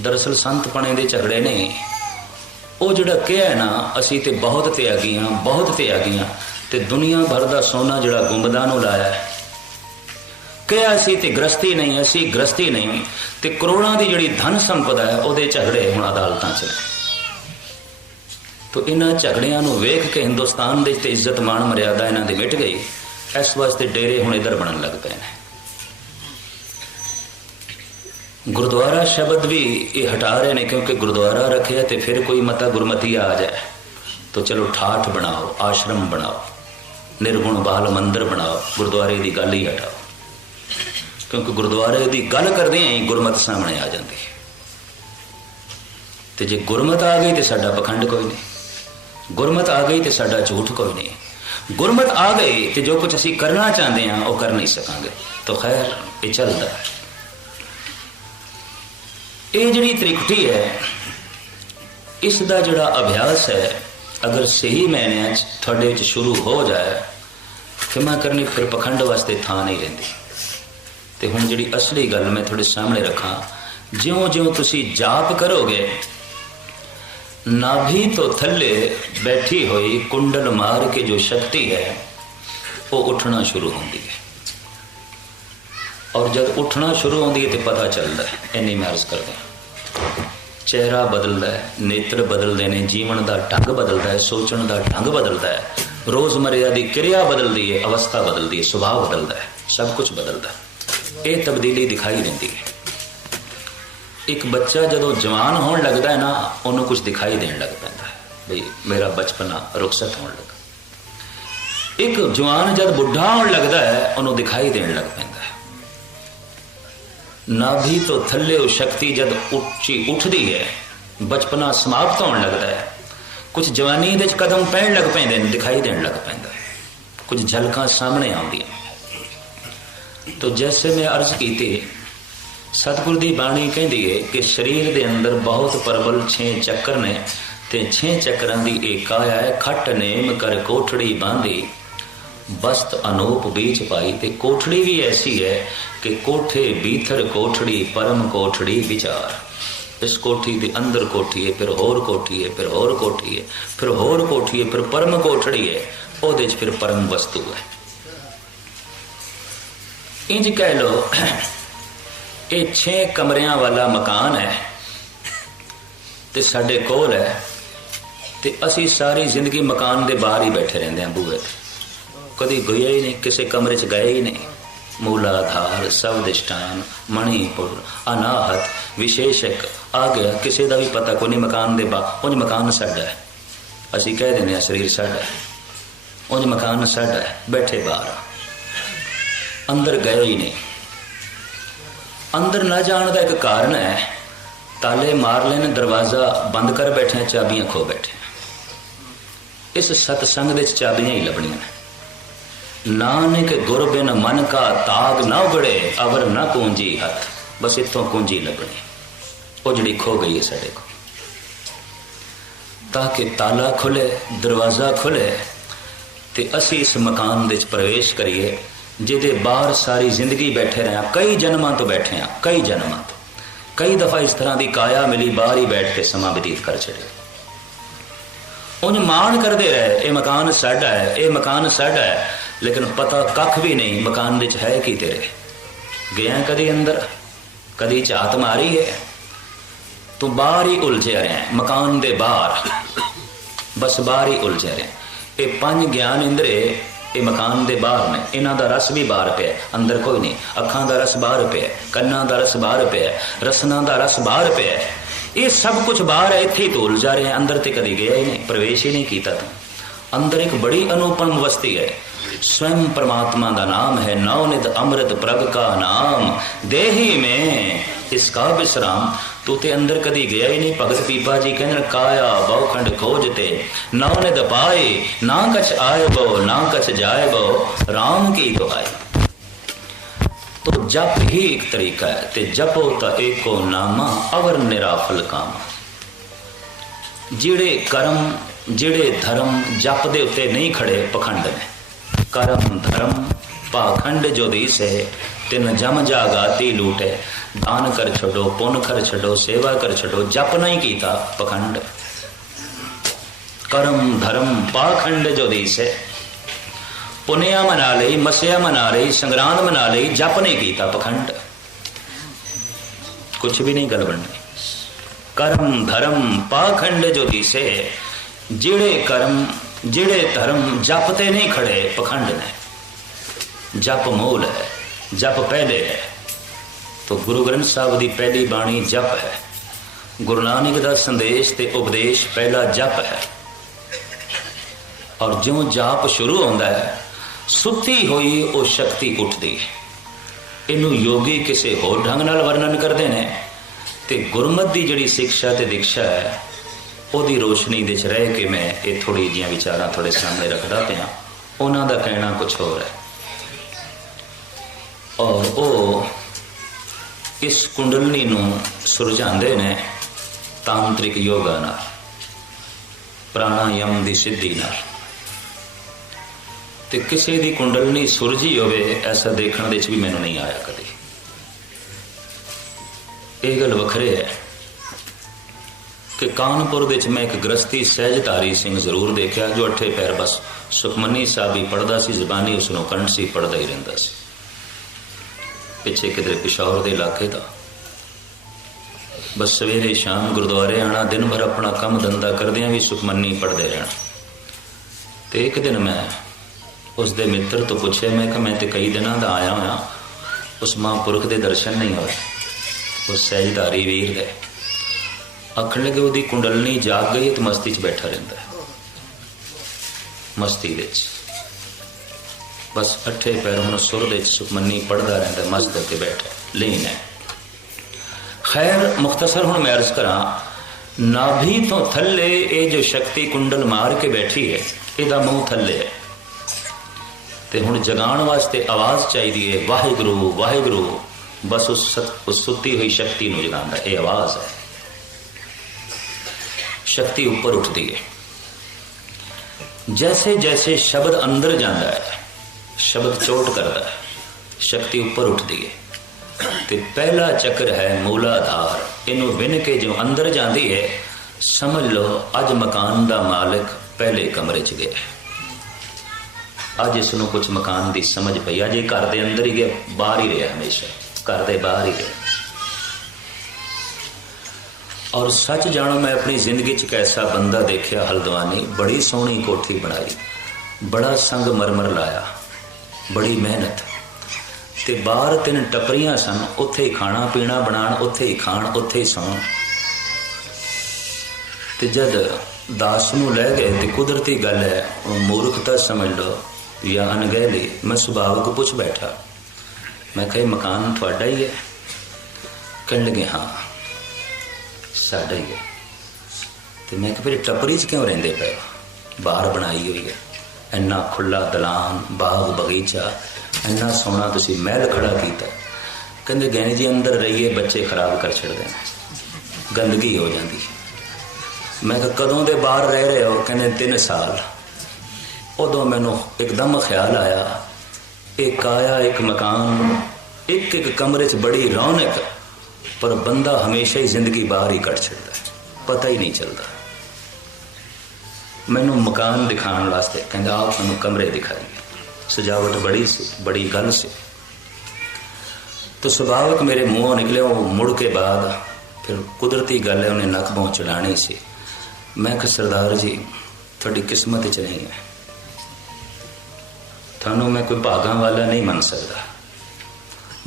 A: ਦਰਅਸਲ ਸੰਤ ਪਣੇ ਦੇ ਝਗੜੇ ਨੇ। ਉਹ ਜਿਹੜਾ ਕਿਹਾ ਨਾ, ਅਸੀਂ ਤੇ ਬਹੁਤ ਤੇ ਆ ਗਈਆਂ ਬਹੁਤ ਤੇ ਆ ਗਈਆਂ ਤੇ ਦੁਨੀਆ ਭਰ ਦਾ ਸੋਨਾ ਜਿਹੜਾ ਗੁੰਬਦਾ ਨੂੰ ਲਾਇਆ ਹੈ ਕਿਹਾ ਸੀ ਤੇ ਗ੍ਰਸਤੀ ਨਹੀਂ, ਅਸੀਂ ਗ੍ਰਸਤੀ ਨਹੀਂ। ਤੇ ਕਰੋੜਾਂ ਦੀ ਜਿਹੜੀ ਧਨ ਸੰਪਦਾ ਹੈ, ਉਹਦੇ ਝਗੜੇ ਹੁਣ ਅਦਾਲਤਾਂ 'ਚ ਤੋ ਇਹਨਾਂ ਝਗੜਿਆਂ ਨੂੰ ਵੇਖ ਕੇ ਹਿੰਦੁਸਤਾਨ ਦੇ ਤੇ ਇੱਜ਼ਤ ਮਾਣ ਮਰਿਆਦਾ ਇਹਨਾਂ ਦੀ ਮਿਟ ਗਈ। ਇਸ ਵਾਸਤੇ ਡੇਰੇ ਹੁਣ ਇਧਰ ਬਣਨ ਲੱਗ ਪਏ ਨੇ। ਗੁਰਦੁਆਰਾ ਸ਼ਬਦ ਵੀ ਇਹ ਹਟਾ ਰਹੇ ਨੇ, ਕਿਉਂਕਿ ਗੁਰਦੁਆਰਾ ਰੱਖਿਆ ਤੇ ਫਿਰ ਕੋਈ ਮਤਾ ਗੁਰਮਤੀ ਆ ਜਾਏ। ਤੋ ਚਲੋ ਠਾਠ ਬਣਾਓ, ਆਸ਼ਰਮ ਬਣਾਓ, ਨਿਰਗੁਣ ਬਾਲ ਮੰਦਰ ਬਣਾਓ, ਗੁਰਦੁਆਰੇ ਦੀ ਗੱਲ ਹੀ ਹਟਾਓ। ਕਿਉਂਕਿ ਗੁਰਦੁਆਰੇ ਦੀ ਗੱਲ ਕਰਦੇ ਆਂ ਹੀ ਗੁਰਮਤ ਸਾਹਮਣੇ ਆ ਜਾਂਦੀ ਹੈ। ਤੇ ਜੇ ਗੁਰਮਤ ਆ ਗਈ ਤੇ ਸਾਡਾ ਪਖੰਡ ਕੋਈ ਨਹੀਂ। ਗੁਰਮਤ ਆ ਗਈ ਤੇ ਸਾਡਾ ਝੂਠ ਕੋਈ ਨਹੀਂ। ਗੁਰਮਤ ਆ ਗਈ ਤੇ ਜੋ ਕੁਝ ਅਸੀਂ ਕਰਨਾ ਚਾਹੁੰਦੇ ਹਾਂ ਉਹ ਕਰ ਨਹੀਂ ਸਕਾਂਗੇ। ਤਾਂ ਖੈਰ, ਇਹ ਚੱਲਦਾ ਇਹ ਜਿਹੜੀ ਤ੍ਰਿਕਟੀ ਹੈ, ਇਸ ਦਾ ਜਿਹੜਾ ਅਭਿਆਸ ਹੈ, ਅਗਰ ਸਹੀ ਮੈਨਿਆਂ 'ਚ ਤੁਹਾਡੇ 'ਚ ਸ਼ੁਰੂ ਹੋ ਜਾਏ ਖਿਮਾ ਕਰਨੀ ਫਿਰ ਪਖੰਡ ਵਾਸਤੇ ਥਾਂ ਨਹੀਂ ਰਹਿੰਦੀ। ਤੇ ਹੁਣ ਜਿਹੜੀ ਅਸਲੀ ਗੱਲ ਮੈਂ ਤੁਹਾਡੇ ਸਾਹਮਣੇ ਰੱਖਾਂ, ਜਿਉਂ-ਜਿਉਂ ਤੁਸੀਂ ਜਾਪ ਕਰੋਗੇ, ਨਾਭੀ ਤੋਂ ਥੱਲੇ ਬੈਠੀ ਹੋਈ ਕੁੰਡਲ ਮਾਰ ਕੇ ਜੋ ਸ਼ਕਤੀ ਹੈ, ਉਹ ਉੱਠਣਾ ਸ਼ੁਰੂ ਹੁੰਦੀ ਹੈ। ਔਰ ਜਦ ਉੱਠਣਾ ਸ਼ੁਰੂ ਹੁੰਦੀ ਹੈ ਤੇ ਪਤਾ ਚੱਲਦਾ ਹੈ, ਇੰਨੀ ਮੈਂ ਅਰਜ਼ ਕਰਦਾ ਚਿਹਰਾ ਬਦਲਦਾ ਹੈ, ਨੇਤਰ ਬਦਲਦੇ ਨੇ, ਜੀਵਨ ਦਾ ਢੰਗ ਬਦਲਦਾ ਹੈ, ਸੋਚਣ ਦਾ ਢੰਗ ਬਦਲਦਾ ਹੈ, ਰੋਜ਼ਮਰਿਆ ਦੀ ਕਿਰਿਆ ਬਦਲਦੀ ਹੈ, ਅਵਸਥਾ ਬਦਲਦੀ ਹੈ, ਸੁਭਾਅ ਬਦਲਦਾ ਹੈ, ਸਭ ਕੁਝ ਬਦਲਦਾ ਹੈ। ਇਹ ਤਬਦੀਲੀ ਦਿਖਾਈ ਦਿੰਦੀ ਹੈ। ਇੱਕ ਬੱਚਾ ਜਦੋਂ ਜਵਾਨ ਹੋਣ ਲੱਗਦਾ ਹੈ ਨਾ, ਉਹਨੂੰ ਕੁਝ ਦਿਖਾਈ ਦੇਣ ਲੱਗ ਪੈਂਦਾ ਹੈ। ਬਈ ਮੇਰਾ ਬਚਪਨਾ ਰੁਖਸਤ ਹੋਣ ਲੱਗਾ। ਇੱਕ ਜਵਾਨ ਜਦ ਬੁੱਢਾ ਹੋਣ ਲੱਗਦਾ ਹੈ, ਉਹਨੂੰ ਦਿਖਾਈ ਦੇਣ ਲੱਗ ਪੈਂਦਾ ਹੈ। ਨਾਭੀ ਤੋਂ ਥੱਲੇ ਉਹ ਸ਼ਕਤੀ ਜਦ ਉੱਚੀ ਉੱਠਦੀ ਹੈ, ਬਚਪਨਾ ਸਮਾਪਤ ਹੋਣ ਲੱਗਦਾ ਹੈ। ਕੁਝ ਜਵਾਨੀ ਦੇ ਵਿੱਚ ਕਦਮ ਪੈਣ ਲੱਗ ਪੈਂਦੇ ਨੇ, ਦਿਖਾਈ ਦੇਣ ਲੱਗ ਪੈਂਦਾ ਹੈ। ਕੁਝ ਝਲਕਾਂ ਸਾਹਮਣੇ ਆਉਂਦੀਆਂ ਤੋ ਜੈਸੇ ਮੈਂ ਅਰਜ਼ ਕੀਤੀ, ਸਤਿਗੁਰ ਦੀ ਬਾਣੀ ਕਹਿੰਦੀ ਹੈ ਕਿ ਸਰੀਰ ਦੇ ਅੰਦਰ ਬਹੁਤ ਪਰਬਲ 6 ਚੱਕਰ ਨੇ ਤੇ 6 ਚੱਕਰਾਂ ਦੀ ਏਕ ਆਇਆ ਹੈ ਖੱਟ ਨੇਮ ਕਰ ਕੋਠੜੀ ਬਾਂਧੀ। ਬਸਤ ਅਨੂਪ ਬੀਚ ਪਾਈ ਤੇ ਕੋਠੜੀ ਵੀ ਐਸੀ ਹੈ ਕਿ ਕੋਠੇ ਬੀਥਰ ਕੋਠੜੀ, ਪਰਮ ਕੋਠੜੀ ਵਿਚਾਰ। ਇਸ ਕੋਠੀ ਦੇ ਅੰਦਰ ਕੋਠੀ ਹੈ ਫਿਰ ਹੋਰ ਕੋਠੀ ਹੈ ਫਿਰ ਹੋਰ ਕੋਠੀ ਹੈ ਫਿਰ ਹੋਰ ਕੋਠੀ ਹੈ ਫਿਰ ਪਰਮ ਕੋਠੜੀ ਹੈ ਉਹਦੇ 'ਚ ਫਿਰ ਪਰਮ ਵਸਤੂ ਹੈ ਇੰਜ ਕਹਿ ਲੋ ਇਹ 6 ਕਮਰਿਆਂ ਵਾਲਾ ਮਕਾਨ ਹੈ ਤੇ ਸਾਡੇ ਕੋਲ ਹੈ ਤੇ ਅਸੀਂ ਸਾਰੀ ਜ਼ਿੰਦਗੀ ਮਕਾਨ ਦੇ ਬਾਹਰ ਹੀ ਬੈਠੇ ਰਹਿੰਦੇ ਹਾਂ ਬੂਹੇ ਤੇ। ਕਦੀ ਗਏ ਹੀ ਨਹੀਂ, ਕਿਸੇ ਕਮਰੇ 'ਚ ਗਏ ਹੀ ਨਹੀਂ। ਮੂਲਾਧਾਰ ਸਵਦਿਸ਼ਟਾਨ ਮਣੀਪੁਰ, ਅਨਾਹਤ, ਵਿਸ਼ੇਸ਼ਕ ਆ ਗਿਆ ਕਿਸੇ ਦਾ ਵੀ ਪਤਾ ਕੋਈ ਨਹੀਂ, ਮਕਾਨ ਦੇ ਬਾਹਰ ਉਹ ਮਕਾਨ ਸਾਡਾ ਹੈ। ਅਸੀਂ ਕਹਿ ਦਿੰਦੇ ਹਾਂ, ਸਰੀਰ ਸਾਡਾ ਹੈ। ਉਹ ਮਕਾਨ ਸਾਡਾ ਹੈ, ਬੈਠੇ ਬਾਹਰ। ਅੰਦਰ ਗਏ ਹੀ ਨਹੀਂ ਅੰਦਰ ਨਾ ਜਾਣ ਦਾ ਇੱਕ ਕਾਰਨ ਹੈ, ਤਾਲੇ ਮਾਰ ਲੈਣ, ਦਰਵਾਜ਼ਾ ਬੰਦ ਕਰ ਬੈਠੇ ਚਾਬੀਆਂ ਖੋ ਬੈਠੇ ਹਾਂ। ਇਸ ਸਤਸੰਗ ਦੇ ਚਾਬੀਆਂ ਹੀ ਲੱਭਣੀਆਂ ਨੇ। ਨਾਨਕ ਗੁਰ ਮਨ ਕਾ ਤਾਗ ਨਾ ਉਗੜੇ, ਅਵਰ ਨਾ ਪੂੰਜੀ ਹੱਥ। ਬਸ ਇਤੋਂ ਕੁੰਜੀ ਲੱਭਣੀ। ਉਹ ਜਿਹੜੀ ਖੋ ਗਈ ਹੈ ਸਾਡੇ ਕੋਲ। ਤਾਂ ਕਿ ਤਾਲਾ ਖੁੱਲੇ, ਦਰਵਾਜ਼ਾ ਖੁੱਲੇ, ਤੇ ਅਸੀਂ ਇਸ ਮਕਾਨ ਦੇ ਵਿੱਚ ਪ੍ਰਵੇਸ਼ ਕਰੀਏ। ਜਿਹਦੇ ਬਾਹਰ ਸਾਰੀ ਜ਼ਿੰਦਗੀ ਬੈਠੇ ਰਹੇ ਹਾਂ। ਕਈ ਜਨਮਾਂ ਤੋਂ ਬੈਠੇ ਆ ਕਈ ਜਨਮਾਂ ਤੋਂ। ਕਈ ਦਫਾ ਇਸ ਤਰ੍ਹਾਂ ਦੀ ਕਾਇਆ ਮਿਲੀ, ਬਾਹਰ ਹੀ ਬੈਠ ਕੇ ਸਮਾਂ ਬਤੀਤ ਕਰ ਛੱਡੇ ਉਹਨ ਮਾਣ ਕਰਦੇ ਰਹੇ, ਇਹ ਮਕਾਨ ਸਾਡਾ ਹੈ, ਇਹ ਮਕਾਨ ਸਾਡਾ ਹੈ, ਲੇਕਿਨ ਪਤਾ ਕੱਖ ਵੀ ਨਹੀਂ, ਮਕਾਨ ਵਿੱਚ ਹੈ ਕੀ ਤੇਰੇ? ਗਿਆ ਕਦੀ ਅੰਦਰ? ਕਦੀ ਝਾਤ ਮਾਰੀ ਹੈ? ਤੂੰ ਬਾਹਰ ਹੀ ਉਲਝਿਆ ਰਿਹਾ, ਮਕਾਨ ਦੇ ਬਾਹਰ। ਬਸ ਬਾਹਰ ਹੀ ਉਲਝਿਆ ਰਿਹਾ। ਇਹ ਪੰਜ ਗਿਆਨ ਇੰਦਰੇ ਇਹ ਮਕਾਨ ਦੇ ਬਾਹਰ ਨੇ ਇਹਨਾਂ ਦਾ ਰਸ ਵੀ ਬਾਹਰ ਪਿਆ ਹੈ, ਅੰਦਰ ਕੋਈ ਨਹੀਂ ਅੱਖਾਂ ਦਾ ਰਸ ਬਾਹਰ ਪਿਆ ਹੈ, ਕੰਨਾਂ ਦਾ ਰਸ ਬਾਹਰ ਪਿਆ ਹੈ, ਰਸਨਾ ਦਾ ਰਸ ਬਾਹਰ ਪਿਆ ਹੈ। ਇਹ ਸਭ ਕੁਝ ਬਾਹਰ ਹੈ ਇੱਥੇ ਹੀ ਤੋਲ ਜਾ ਰਿਹਾ ਅੰਦਰ ਤੇ ਕਦੀ ਗਿਆ ਹੀ ਨਹੀਂ ਪ੍ਰਵੇਸ਼ ਹੀ ਨਹੀਂ ਕੀਤਾ ਤੂੰ ਅੰਦਰ ਇੱਕ ਬੜੀ ਅਨੂਪਮ ਵਸਤੀ ਹੈ स्वयं परमात्मा का नाम है नवनित अमृत प्रग का नाम देही में ਇਸਤਿਸਕਾ ਬਿਸਰਾਮ? ਤੂੰ ਤੇ ਅੰਦਰ ਕਦੀ ਗਿਆ ਹੀ ਨਹੀਂ, ਭਗਤ ਪੀਪਾ ਜੀ ਕਹਿੰਦੇ ਕਾਇਆ ਬਹੁਖੰਡ ਖੋਜ ਤੇ। ਨਾ ਉਹਨੇ ਦਪਾਏ ਨਾ ਕਛ ਆਏ ਬੋ ਨਾ ਕਛ ਜਾਏ ਬੋ RAM ਕੀ ਦੁਆਏ ਤੋ ਜਪ ਹੀ ਇੱਕ ਤਰੀਕਾ ਹੈ, ਤੇ ਜਪੋ ਤਾਂ ਏਕੋ ਨਾਮਾ, ਅਵਰ ਨਿਰਾਫਲ ਕਾਮ। ਜਿਹੜੇ ਕਰਮ, ਜਿਹੜੇ ਧਰਮ ਜਪ ਦੇ ਉੱਤੇ ਨਹੀਂ ਖੜੇ ਪਖੰਡ ਨੇ। ਕਰਮ ਧਰਮ, ਪਾਖੰਡ ਜੋ ਦੀਸ ਹੈ ਤਿਨ ਜਮ ਜਾਗਾਤੀ ਲੂਟੇ। ਦਾਨ ਕਰ ਛੱਡੋ ਪੁੰਨ ਕਰ ਛੱਡੋ ਸੇਵਾ ਕਰ ਛੱਡੋ ਜਪ ਨਹੀਂ ਕੀਤਾ ਪਖੰਡ ਕਰਮ ਧਰਮ ਪਾਖੰਡ ਜੋ ਦੀਸ ਪੁਨਿਆ ਮਨਾ ਲਈ ਮਸਿਆ ਮਨਾ ਲਈ ਸੰਗਰਾਂਦ ਮਨਾ ਲਈ ਜਪ ਨਹੀਂ ਕੀਤਾ ਪਖੰਡ ਕੁਝ ਵੀ ਨਹੀਂ ਗੱਲ ਬਣਨੀ ਕਰਮ ਧਰਮ ਪਾਖੰਡ ਜੋ ਦੀਸੇ ਜਿਹੜੇ ਕਰਮ ਜਿਹੜੇ ਧਰਮ ਜਪ ਤੇ ਨਹੀਂ ਖੜੇ ਪਖੰਡ ਨੇ ਜਪ ਮੂਲ ਹੈ ਜਪ ਪਹਿਲੇ ਹੈ ਤੋ ਗੁਰੂ ਗ੍ਰੰਥ ਸਾਹਿਬ ਦੀ ਪਹਿਲੀ ਬਾਣੀ ਜਪ ਹੈ। ਗੁਰੂ ਨਾਨਕ ਦਾ ਸੰਦੇਸ਼ ਤੇ ਉਪਦੇਸ਼ ਪਹਿਲਾ ਜਪ ਹੈ। ਔਰ ਜਿਉਂ ਜਾਪ ਸ਼ੁਰੂ ਹੁੰਦਾ ਹੈ, ਸੁੱਤੀ ਹੋਈ ਉਹ ਸ਼ਕਤੀ ਉੱਠਦੀ ਹੈ। ਇਹਨੂੰ ਯੋਗੀ ਕਿਸੇ ਹੋਰ ਢੰਗ ਨਾਲ ਵਰਣਨ ਕਰਦੇ ਨੇ ਤੇ ਗੁਰਮਤ ਦੀ ਜਿਹੜੀ ਸਿੱਖਿਆ ਤੇ ਦੀਕਸ਼ਾ ਹੈ, ਉਹਦੀ ਰੋਸ਼ਨੀ ਦੇ ਚ ਰਹਿ ਕੇ ਮੈਂ ਇਹ ਥੋੜੀ ਜੀਆਂ ਵਿਚਾਰਾਂ ਤੁਹਾਡੇ ਸਾਹਮਣੇ ਰੱਖਦਾ ਪਿਆ। ਉਹਨਾਂ ਦਾ ਕਹਿਣਾ ਕੁਝ ਹੋਰ ਹੈ। ਔਰ ਉਹ ਇਸ ਕੁੰਡਲਨੀ ਨੂੰ ਸੁਰਜਾਉਂਦੇ ਨੇ ਤਾਂਤਰਿਕ ਯੋਗਾ ਨਾਲ, ਪ੍ਰਾਣਾਯਾਮ ਦੀ ਸਿੱਧੀ ਨਾਲ। ਤੇ ਕਿਸੇ ਦੀ ਕੁੰਡਲਨੀ ਸੁਰਜੀ ਹੋਵੇ, ਐਸਾ ਦੇਖਣ ਦੇ ਵਿੱਚ ਵੀ ਮੈਨੂੰ ਨਹੀਂ ਆਇਆ ਕਦੇ। ਇਹ ਗੱਲ ਵੱਖਰੇ ਹੈ ਕਿ ਕਾਨਪੁਰ ਵਿੱਚ ਮੈਂ ਇੱਕ ਗ੍ਰਸਤੀ ਸਹਿਜਧਾਰੀ ਸਿੰਘ ਜ਼ਰੂਰ ਦੇਖਿਆ, ਜੋ ਅੱਠੇ ਪੈਰ ਬਸ ਸੁਖਮਨੀ ਸਾਹਿਬ ਹੀ ਪੜਦਾ ਸੀ, ਜ਼ਬਾਨੀ ਉਸ ਨੂੰ ਕੰਠ ਸੀ ਪੜਦਾ ਹੀ ਰਹਿੰਦਾ ਸੀ। ਪਿੱਛੇ ਕਿਧਰੇ ਪਿਸ਼ਾਵਰ ਦੇ ਇਲਾਕੇ ਦਾ। ਬਸ ਸਵੇਰੇ ਸ਼ਾਮ ਗੁਰਦੁਆਰੇ ਆਣਾ ਦਿਨ ਭਰ ਆਪਣਾ ਕੰਮ ਧੰਦਾ ਕਰਦਿਆਂ ਵੀ ਸੁਖਮਨੀ ਪੜਦੇ ਰਹਿਣਾ। ਤੇ ਇੱਕ ਦਿਨ ਮੈਂ ਉਸ ਦੇ ਮਿੱਤਰ ਤੋਂ ਪੁੱਛਿਆ, ਮੈਂ ਕਿ ਮੈਂ ਤੇ ਕਈ ਦਿਨਾਂ ਦਾ ਆਇਆ ਹੋਇਆ, ਉਸ ਮਹਾਂਪੁਰਖ ਦੇ ਦਰਸ਼ਨ ਨਹੀਂ ਹੋਏ। ਉਸ ਸਹਿਜਧਾਰੀ ਵੀਰ ਦੇ। ਆਖਣ ਲੱਗੇ, ਉਹਦੀ ਕੁੰਡਲਨੀ ਜਾਗ ਗਈ ਤੇ ਮਸਤੀ 'ਚ ਬੈਠਾ ਰਹਿੰਦਾ ਮਸਤੀ ਵਿੱਚ ਬਸ ਅੱਠੇ ਪੈਰ ਹੁਣ ਸੁਰ ਦੇ ਸੁਖਮਨੀ ਪੜਦਾ ਰਹਿੰਦਾ ਮਸਤ ਹੋ ਕੇ ਬੈਠਾ, ਲੀਨ ਹੈ। ਖੈਰ, ਮੁਖਤਸਰ ਹੁਣ ਮੈਂ ਅਰਜ਼ ਕਰਾਂ, ਨਾਭੀ ਤੋਂ ਥੱਲੇ ਇਹ ਜੋ ਸ਼ਕਤੀ ਕੁੰਡਲ ਮਾਰ ਕੇ ਬੈਠੀ ਹੈ, ਇਹਦਾ ਮੂੰਹ ਥੱਲੇ ਹੈ। ਤੇ ਹੁਣ ਜਗਾਉਣ ਵਾਸਤੇ ਆਵਾਜ਼ ਚਾਹੀਦੀ ਹੈ, ਵਾਹਿਗੁਰੂ ਵਾਹਿਗੁਰੂ, ਬਸ ਉਸ ਉਸ ਸੁੱਤੀ ਹੋਈ ਸ਼ਕਤੀ ਨੂੰ ਜਗਾਉਂਦਾ, ਇਹ ਆਵਾਜ਼ ਹੈ। ਸ਼ਕਤੀ ਉੱਪਰ ਉੱਠਦੀ ਹੈ। ਜੈਸੇ ਜੈਸੇ ਸ਼ਬਦ ਅੰਦਰ ਜਾਂਦਾ ਹੈ ਸ਼ਬਦ ਚੋਟ ਕਰਦਾ ਹੈ। ਸ਼ਕਤੀ ਉੱਪਰ ਉੱਠਦੀ ਹੈ। ਤੇ ਪਹਿਲਾ ਚੱਕਰ ਹੈ ਮੂਲਾਧਾਰ। ਇਹਨੂੰ ਵਿਨ ਕੇ ਜਿਉਂ ਅੰਦਰ ਜਾਂਦੀ ਹੈ, ਸਮਝ ਲਓ ਅੱਜ ਮਕਾਨ ਦਾ ਮਾਲਕ ਪਹਿਲੇ ਕਮਰੇ 'ਚ ਗਿਆ ਹੈ। ਅੱਜ ਇਸ ਨੂੰ ਕੁਝ ਮਕਾਨ ਦੀ ਸਮਝ ਪਈ। ਅੱਜ ਇਹ ਘਰ ਦੇ ਅੰਦਰ ਹੀ ਗਿਆ, ਬਾਹਰ ਹੀ ਰਿਹਾ ਹਮੇਸ਼ਾ। ਘਰ ਦੇ ਬਾਹਰ ਹੀ ਰਿਹਾ ਔਰ ਸੱਚ ਜਾਣੋ, ਮੈਂ ਆਪਣੀ ਜ਼ਿੰਦਗੀ 'ਚ ਇੱਕ ਐਸਾ ਬੰਦਾ ਦੇਖਿਆ, ਹਲਦਵਾਨੀ, ਬੜੀ ਸੋਹਣੀ ਕੋਠੀ ਬਣਾਈ। ਬੜਾ ਸੰਗ ਮਰਮਰ ਲਾਇਆ। ਬੜੀ ਮਿਹਨਤ। ਤੇ ਬਾਹਰ ਤਿੰਨ ਟੱਪਰੀਆਂ ਸਨ, ਉੱਥੇ ਹੀ ਖਾਣਾ ਪੀਣਾ ਬਣਾਉਣ, ਉੱਥੇ ਹੀ ਖਾਣ, ਉੱਥੇ ਹੀ ਸੌਣ। ਤੇ ਜਦ ਦਾਸ ਨੂੰ ਲੈ ਗਏ, ਤੇ ਕੁਦਰਤੀ ਗੱਲ ਹੈ, ਉਹ ਮੂਰਖਤਾ ਸਮਝ ਲਓ ਜਾਂ ਅਣਗਹਿਲੀ, ਮੈਂ ਸੁਭਾਵਕ ਪੁੱਛ ਬੈਠਾ। ਮੈਂ ਕਿਹਾ, ਇਹ ਮਕਾਨ ਤੁਹਾਡਾ ਹੀ ਹੈ? ਕਹਿਣ ਲੱਗੇ, ਹਾਂ, ਸਾਡਾ ਹੀ ਹੈ। ਤੇ ਮੈਂ ਕਿਹਾ, ਫਿਰ ਟੱਪਰੀ 'ਚ ਕਿਉਂ ਰਹਿੰਦੇ ਪਏ ਬਾਹਰ ਬਣਾਈ ਹੋਈ ਹੈ। ਇੰਨਾ ਖੁੱਲਾ ਦਲਾਨ, ਬਾਗ ਬਗੀਚਾ, ਇੰਨਾ ਸੋਹਣਾ ਤੁਸੀਂ ਮਹਿਲ ਖੜਾ ਕੀਤਾ। ਕਹਿੰਦੇ, ਗਹਿਣੇ ਜੀ, ਅੰਦਰ ਰਹੀਏ, ਬੱਚੇ ਖਰਾਬ ਕਰ ਛੱਡਦੇ ਨੇ। ਗੰਦਗੀ ਹੋ ਜਾਂਦੀ। ਮੈਂ ਕਿਹਾ, ਕਦੋਂ ਦੇ ਬਾਹਰ ਰਹਿ ਰਹੇ ਹੋ? ਕਹਿੰਦੇ 3 ਸਾਲ। ਉਦੋਂ ਮੈਨੂੰ ਇੱਕਦਮ ਖਿਆਲ ਆਇਆ, ਇੱਕ ਆਇਆ ਇੱਕ ਮਕਾਨ, ਇੱਕ ਇੱਕ ਕਮਰੇ 'ਚ ਬੜੀ ਰੌਣਕ, ਪਰ ਬੰਦਾ ਹਮੇਸ਼ਾ ਹੀ ਜ਼ਿੰਦਗੀ ਬਾਹਰ ਹੀ ਕੱਟ ਛੱਡਦਾ। ਪਤਾ ਹੀ ਨਹੀਂ ਚੱਲਦਾ। ਮੈਨੂੰ ਮਕਾਨ ਦਿਖਾਉਣ ਵਾਸਤੇ ਕਹਿੰਦਾ ਆਪ ਤੁਹਾਨੂੰ ਕਮਰੇ ਦਿਖਾਈਏ ਸਜਾਵਟ ਬੜੀ ਸੀ, ਬੜੀ ਗੱਲ ਸੀ। ਤਾਂ ਸੁਭਾਵਕ ਮੇਰੇ ਮੂੰਹੋਂ ਨਿਕਲਿਆ ਉਹ ਮੁੜ ਕੇ ਬਾਅਦ ਫਿਰ ਕੁਦਰਤੀ ਗੱਲ ਹੈ, ਉਹਨੇ ਨੱਕ ਪਹੁੰਚ ਚੜਾਣੀ ਸੀ। ਮੈਂ ਕਿਹਾ, ਸਰਦਾਰ ਜੀ, ਤੁਹਾਡੀ ਕਿਸਮਤ 'ਚ ਨਹੀਂ ਹੈ। ਤੁਹਾਨੂੰ ਮੈਂ ਕੋਈ ਭਾਗਾਂ ਵਾਲਾ ਨਹੀਂ ਮੰਨ ਸਕਦਾ।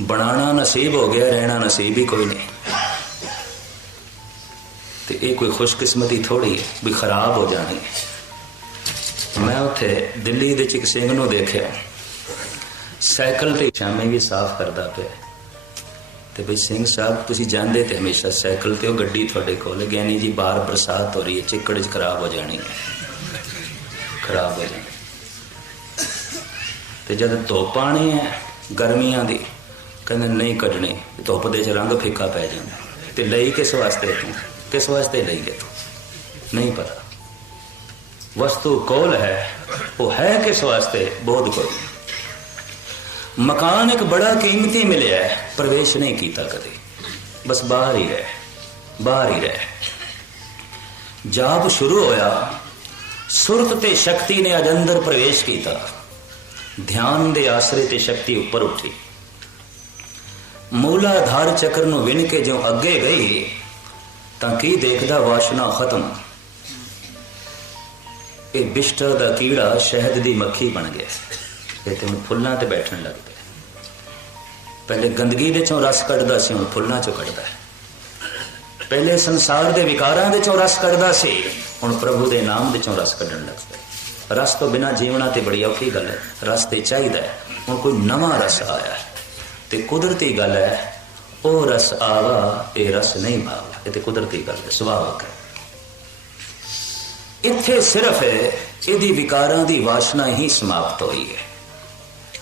A: ਬਣਾਣਾ ਨਸੀਬ ਹੋ ਗਿਆ, ਰਹਿਣਾ ਨਸੀਬ ਹੀ ਕੋਈ ਨਹੀਂ। ਤੇ ਇਹ ਕੋਈ ਖੁਸ਼ਕਿਸਮਤੀ ਥੋੜੀ ਹੈ ਵੀ ਖਰਾਬ ਹੋ ਜਾਣੀ। ਮੈਂ ਉੱਥੇ ਦਿੱਲੀ ਦੇ ਚ ਇੱਕ ਸਿੰਘ ਨੂੰ ਦੇਖਿਆ। ਸਾਈਕਲ ਤੇ ਸ਼ਾਮੇ ਵੀ ਸਾਫ਼ ਕਰਦਾ ਪਿਆ। ਤੇ ਬਈ ਸਿੰਘ ਸਾਹਿਬ, ਤੁਸੀਂ ਜਾਂਦੇ ਤੇ ਹਮੇਸ਼ਾ ਸਾਈਕਲ ਤੇ ਉਹ ਗੱਡੀ ਤੁਹਾਡੇ ਕੋਲ ਗਿਆਨੀ ਜੀ ਬਾਹਰ ਬਰਸਾਤ ਹੋ ਰਹੀ ਹੈ, ਚਿੱਕੜ 'ਚ ਖਰਾਬ ਹੋ ਜਾਣੀ ਹੈ। ਖਰਾਬ ਹੋ ਜਾਣੀ। ਤੇ ਜਦ ਧੁੱਪ ਆਣੀ ਹੈ, ਗਰਮੀਆਂ ਦੀ, ਕਹਿੰਦੇ ਨਹੀਂ ਕੱਢਣੀ, ਧੁੱਪ ਦੇ ਚ ਰੰਗ ਫਿੱਕਾ ਪੈ ਜਾਂਦਾ। ਤੇ ਲਈ ਕਿਸ ਵਾਸਤੇ ਤੂੰ? ਕਿਸ ਵਾਸਤੇ ਲਈ ਹੈ? ਤੂੰ ਨਹੀਂ ਪਤਾ। ਵਸਤੂ ਕੋਲ ਹੈ, ਉਹ ਹੈ ਕਿਸ ਵਾਸਤੇ? ਬਹੁਤ ਕੋਈ ਮਕਾਨ ਇੱਕ ਬੜਾ ਕੀਮਤੀ ਮਿਲਿਆ ਹੈ, ਪ੍ਰਵੇਸ਼ ਨਹੀਂ ਕੀਤਾ ਕਦੇ। ਬਸ ਬਾਹਰ ਹੀ ਰਹਿ, ਬਾਹਰ ਹੀ ਰਹਿ। ਜਾਪ ਸ਼ੁਰੂ ਹੋਇਆ, ਸੁਰਤ ਤੇ ਸ਼ਕਤੀ ਨੇ ਅਜ ਅੰਦਰ ਪ੍ਰਵੇਸ਼ ਕੀਤਾ। ਧਿਆਨ ਦੇ ਆਸਰੇ ਤੇ ਸ਼ਕਤੀ ਉੱਪਰ ਉੱਠੀ। ਮੂਲਾਧਾਰ ਚੱਕਰ ਨੂੰ ਵਿਣ ਕੇ ਜਿਉਂ ਅੱਗੇ ਗਈ ਤਾਂ ਕੀ ਦੇਖਦਾ ਵਾਸ਼ਨਾ ਖਤਮ? ਇਹ ਬਿਸ਼ਟਾ ਦਾ ਕੀੜਾ ਸ਼ਹਿਦ ਦੀ ਮੱਖੀ ਬਣ ਗਿਆ। ਇਹ ਤੇ ਹੁਣ ਫੁੱਲਾਂ ਤੇ ਬੈਠਣ ਲੱਗ ਪਿਆ। ਪਹਿਲੇ ਗੰਦਗੀ ਦੇ ਚੋਂ ਰਸ ਕੱਢਦਾ ਸੀ, ਹੁਣ ਫੁੱਲਾਂ ਚੋਂ ਕੱਢਦਾ ਹੈ। ਪਹਿਲੇ ਸੰਸਾਰ ਦੇ ਵਿਕਾਰਾਂ ਦੇ ਚੋਂ ਰਸ ਕੱਢਦਾ ਸੀ, ਹੁਣ ਪ੍ਰਭੂ ਦੇ ਨਾਮ ਦੇ ਚੋਂ ਰਸ ਕੱਢਣ ਲੱਗ ਪਿਆ। ਰਸ ਤੋਂ ਬਿਨਾ ਜੀਵਣਾ ਤੇ ਬੜੀ ਔਖੀ ਗੱਲ ਹੈ। ਰਸ ਤੇ ਚਾਹੀਦਾ ਹੈ। ਹੁਣ ਕੋਈ ਨਵਾਂ ਰਸ ਆਇਆ ਹੈ। ਤੇ ਕੁਦਰਤੀ ਗੱਲ ਹੈ, ਉਹ ਰਸ ਆਵਾ, ਇਹ ਰਸ ਨਹੀਂ ਭਾਵਾ। ਇਹ ਤੇ ਕੁਦਰਤੀ ਗੱਲ ਹੈ, ਸੁਭਾਵਕ ਹੈ। ਇੱਥੇ ਸਿਰਫ ਇਹਦੀ ਵਿਕਾਰਾਂ ਦੀ ਵਾਸ਼ਨਾ ਹੀ ਸਮਾਪਤ ਹੋਈ ਹੈ।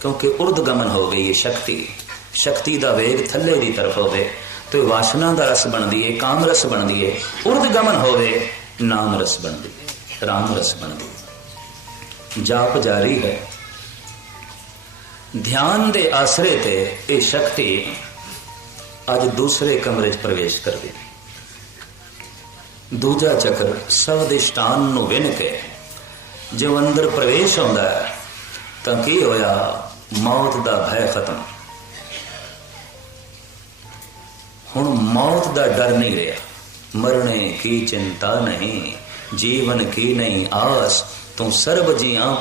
A: ਕਿਉਂਕਿ ਉਰਦ ਗਮਨ ਹੋ ਗਈ ਹੈ ਸ਼ਕਤੀ। ਸ਼ਕਤੀ ਦਾ ਵੇਗ ਥੱਲੇ ਦੀ ਤਰਫ ਹੋਵੇ ਤੇ ਵਾਸ਼ਨਾ ਦਾ ਰਸ ਬਣਦੀ ਹੈ, ਕਾਮ ਰਸ ਬਣਦੀ ਹੈ। ਉਰਦ ਗਮਨ ਹੋਵੇ, ਨਾਮ ਰਸ ਬਣਦੀ ਹੈ, ਰਾਮ ਰਸ ਬਣਦੀ ਜਾਪ ਜਾਰੀ ਹੈ। ਧਿਆਨ ਦੇ ਆਸਰੇ ਤੇ ਇਹ ਸ਼ਕਤੀ ਅੱਜ ਦੂਸਰੇ ਕਮਰੇ 'ਚ ਪ੍ਰਵੇਸ਼ ਕਰਦੀ ਹੈ। ਦੂਜਾ ਚੱਕਰ, ਸਵਦਿਸ਼ਟਾਨ ਨੂੰ ਵਿਨ ਕੇ ਜੋ ਅੰਦਰ ਪ੍ਰਵੇਸ਼ ਹੁੰਦਾ ਹੈ, ਤਾਂ ਕੀ ਹੋਇਆ? ਮੌਤ ਦਾ ਭੈ ਖਤਮ। ਹੁਣ ਮੌਤ ਦਾ ਡਰ ਨਹੀਂ ਰਿਹਾ। ਮਰਨੇ ਕੀ ਚਿੰਤਾ ਨਹੀਂ, ਜੀਵਨ ਕੀ ਨਹੀਂ, ਆਸ, ਤੂੰ ਸਰਬ ਜੀਆਂ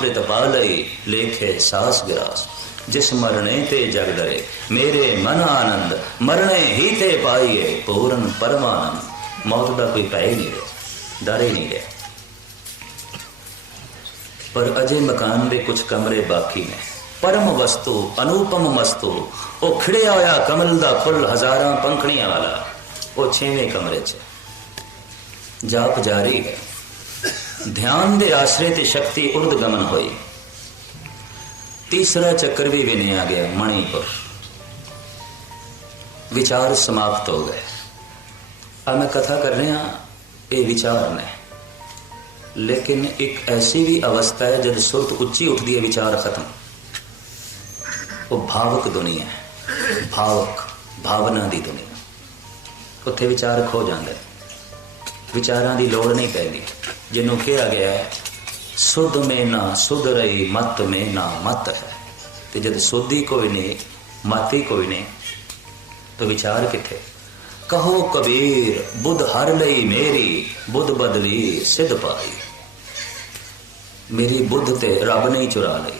A: ਲਈ, ਲੇਖੇ ਸਾਸ ਗਿਰਾਸ। ਜਿਸ ਮਰਨੇ ਤੇ ਜਗ ਡਰੇ, ਮੇਰੇ ਮਨ ਆਨੰਦ, ਮਰਨੇ ਹੀ ਤੇ ਪਾਈਏ ਪੂਰਨ ਪਰਮਾਨੰਦ। ਮੌਤ ਦਾ ਕੋਈ ਭੈ ਨਹੀਂ ਰਿਹਾ, ਡਰੇ ਨਹੀਂ ਰਿਹਾ। ਪਰ ਅਜੇ ਮਕਾਨ ਦੇ ਕੁਝ ਕਮਰੇ ਬਾਕੀ ਨੇ। ਪਰਮ ਵਸਤੂ, ਅਨੂਪਮ ਵਸਤੂ ਉਹ ਖਿੜਿਆ ਹੋਇਆ ਕਮਲ ਦਾ ਫੁੱਲ ਹਜ਼ਾਰਾਂ ਪੰਖੜੀਆਂ ਵਾਲਾ, ਉਹ ਛੇਵੇਂ ਕਮਰੇ 'ਚ। ਜਾਪ ਜਾਰੀ ਹੈ। ਧਿਆਨ ਦੇ ਆਸਰੇ ਤੇ ਸ਼ਕਤੀ ਉਰਦ ਗਮਨ ਹੋਈ। ਤੀਸਰਾ ਚੱਕਰ ਵੀ ਵਿਨਿਆ ਗਿਆ, ਮਣੀਪੁਰ। ਵਿਚਾਰ ਸਮਾਪਤ ਹੋ ਗਏ। ਆ ਮੈਂ ਕਥਾ ਕਰ ਰਿਹਾ, ਇਹ ਵਿਚਾਰ ਨੇ। ਲੇਕਿਨ ਇੱਕ ਐਸੀ ਵੀ ਅਵਸਥਾ ਹੈ, ਜਦ ਸੁਰਤ ਉੱਚੀ ਉੱਠਦੀ ਹੈ, ਵਿਚਾਰ ਖਤਮ। ਉਹ ਭਾਵਕ ਦੁਨੀਆ ਹੈ। ਭਾਵਕ ਭਾਵਨਾ ਦੀ ਦੁਨੀਆ। ਉੱਥੇ ਵਿਚਾਰ ਖੋ ਜਾਂਦਾ ਹੈ ਵਿਚਾਰਾਂ ਦੀ ਲੋੜ ਨਹੀਂ ਪੈਂਦੀ। ਜਿਹਨੂੰ ਕਿਹਾ ਗਿਆ ਹੈ, ਸੁਧ ਮੇ ਨਾ, ਸੁਧ ਰਹੀ ਮਤ ਮੇ ਨਾ ਮਤ ਹੈ। ਤੇ ਜਦ ਸੁਧੀ ਕੋਈ ਨਹੀਂ ਮਤੀ ਕੋਈ ਨਹੀਂ ਤਾਂ ਵਿਚਾਰ ਕਿੱਥੇ? ਕਹੋ ਕਬੀਰ, ਬੁੱਧ ਹਰ ਲਈ ਮੇਰੀ, ਬੁੱਧ ਬਦਲੀ ਸਿੱਧ ਪਾਈ। ਮੇਰੀ ਬੁੱਧ ਤੇ ਰੱਬ ਨੇ ਚੁਰਾ ਲਈ।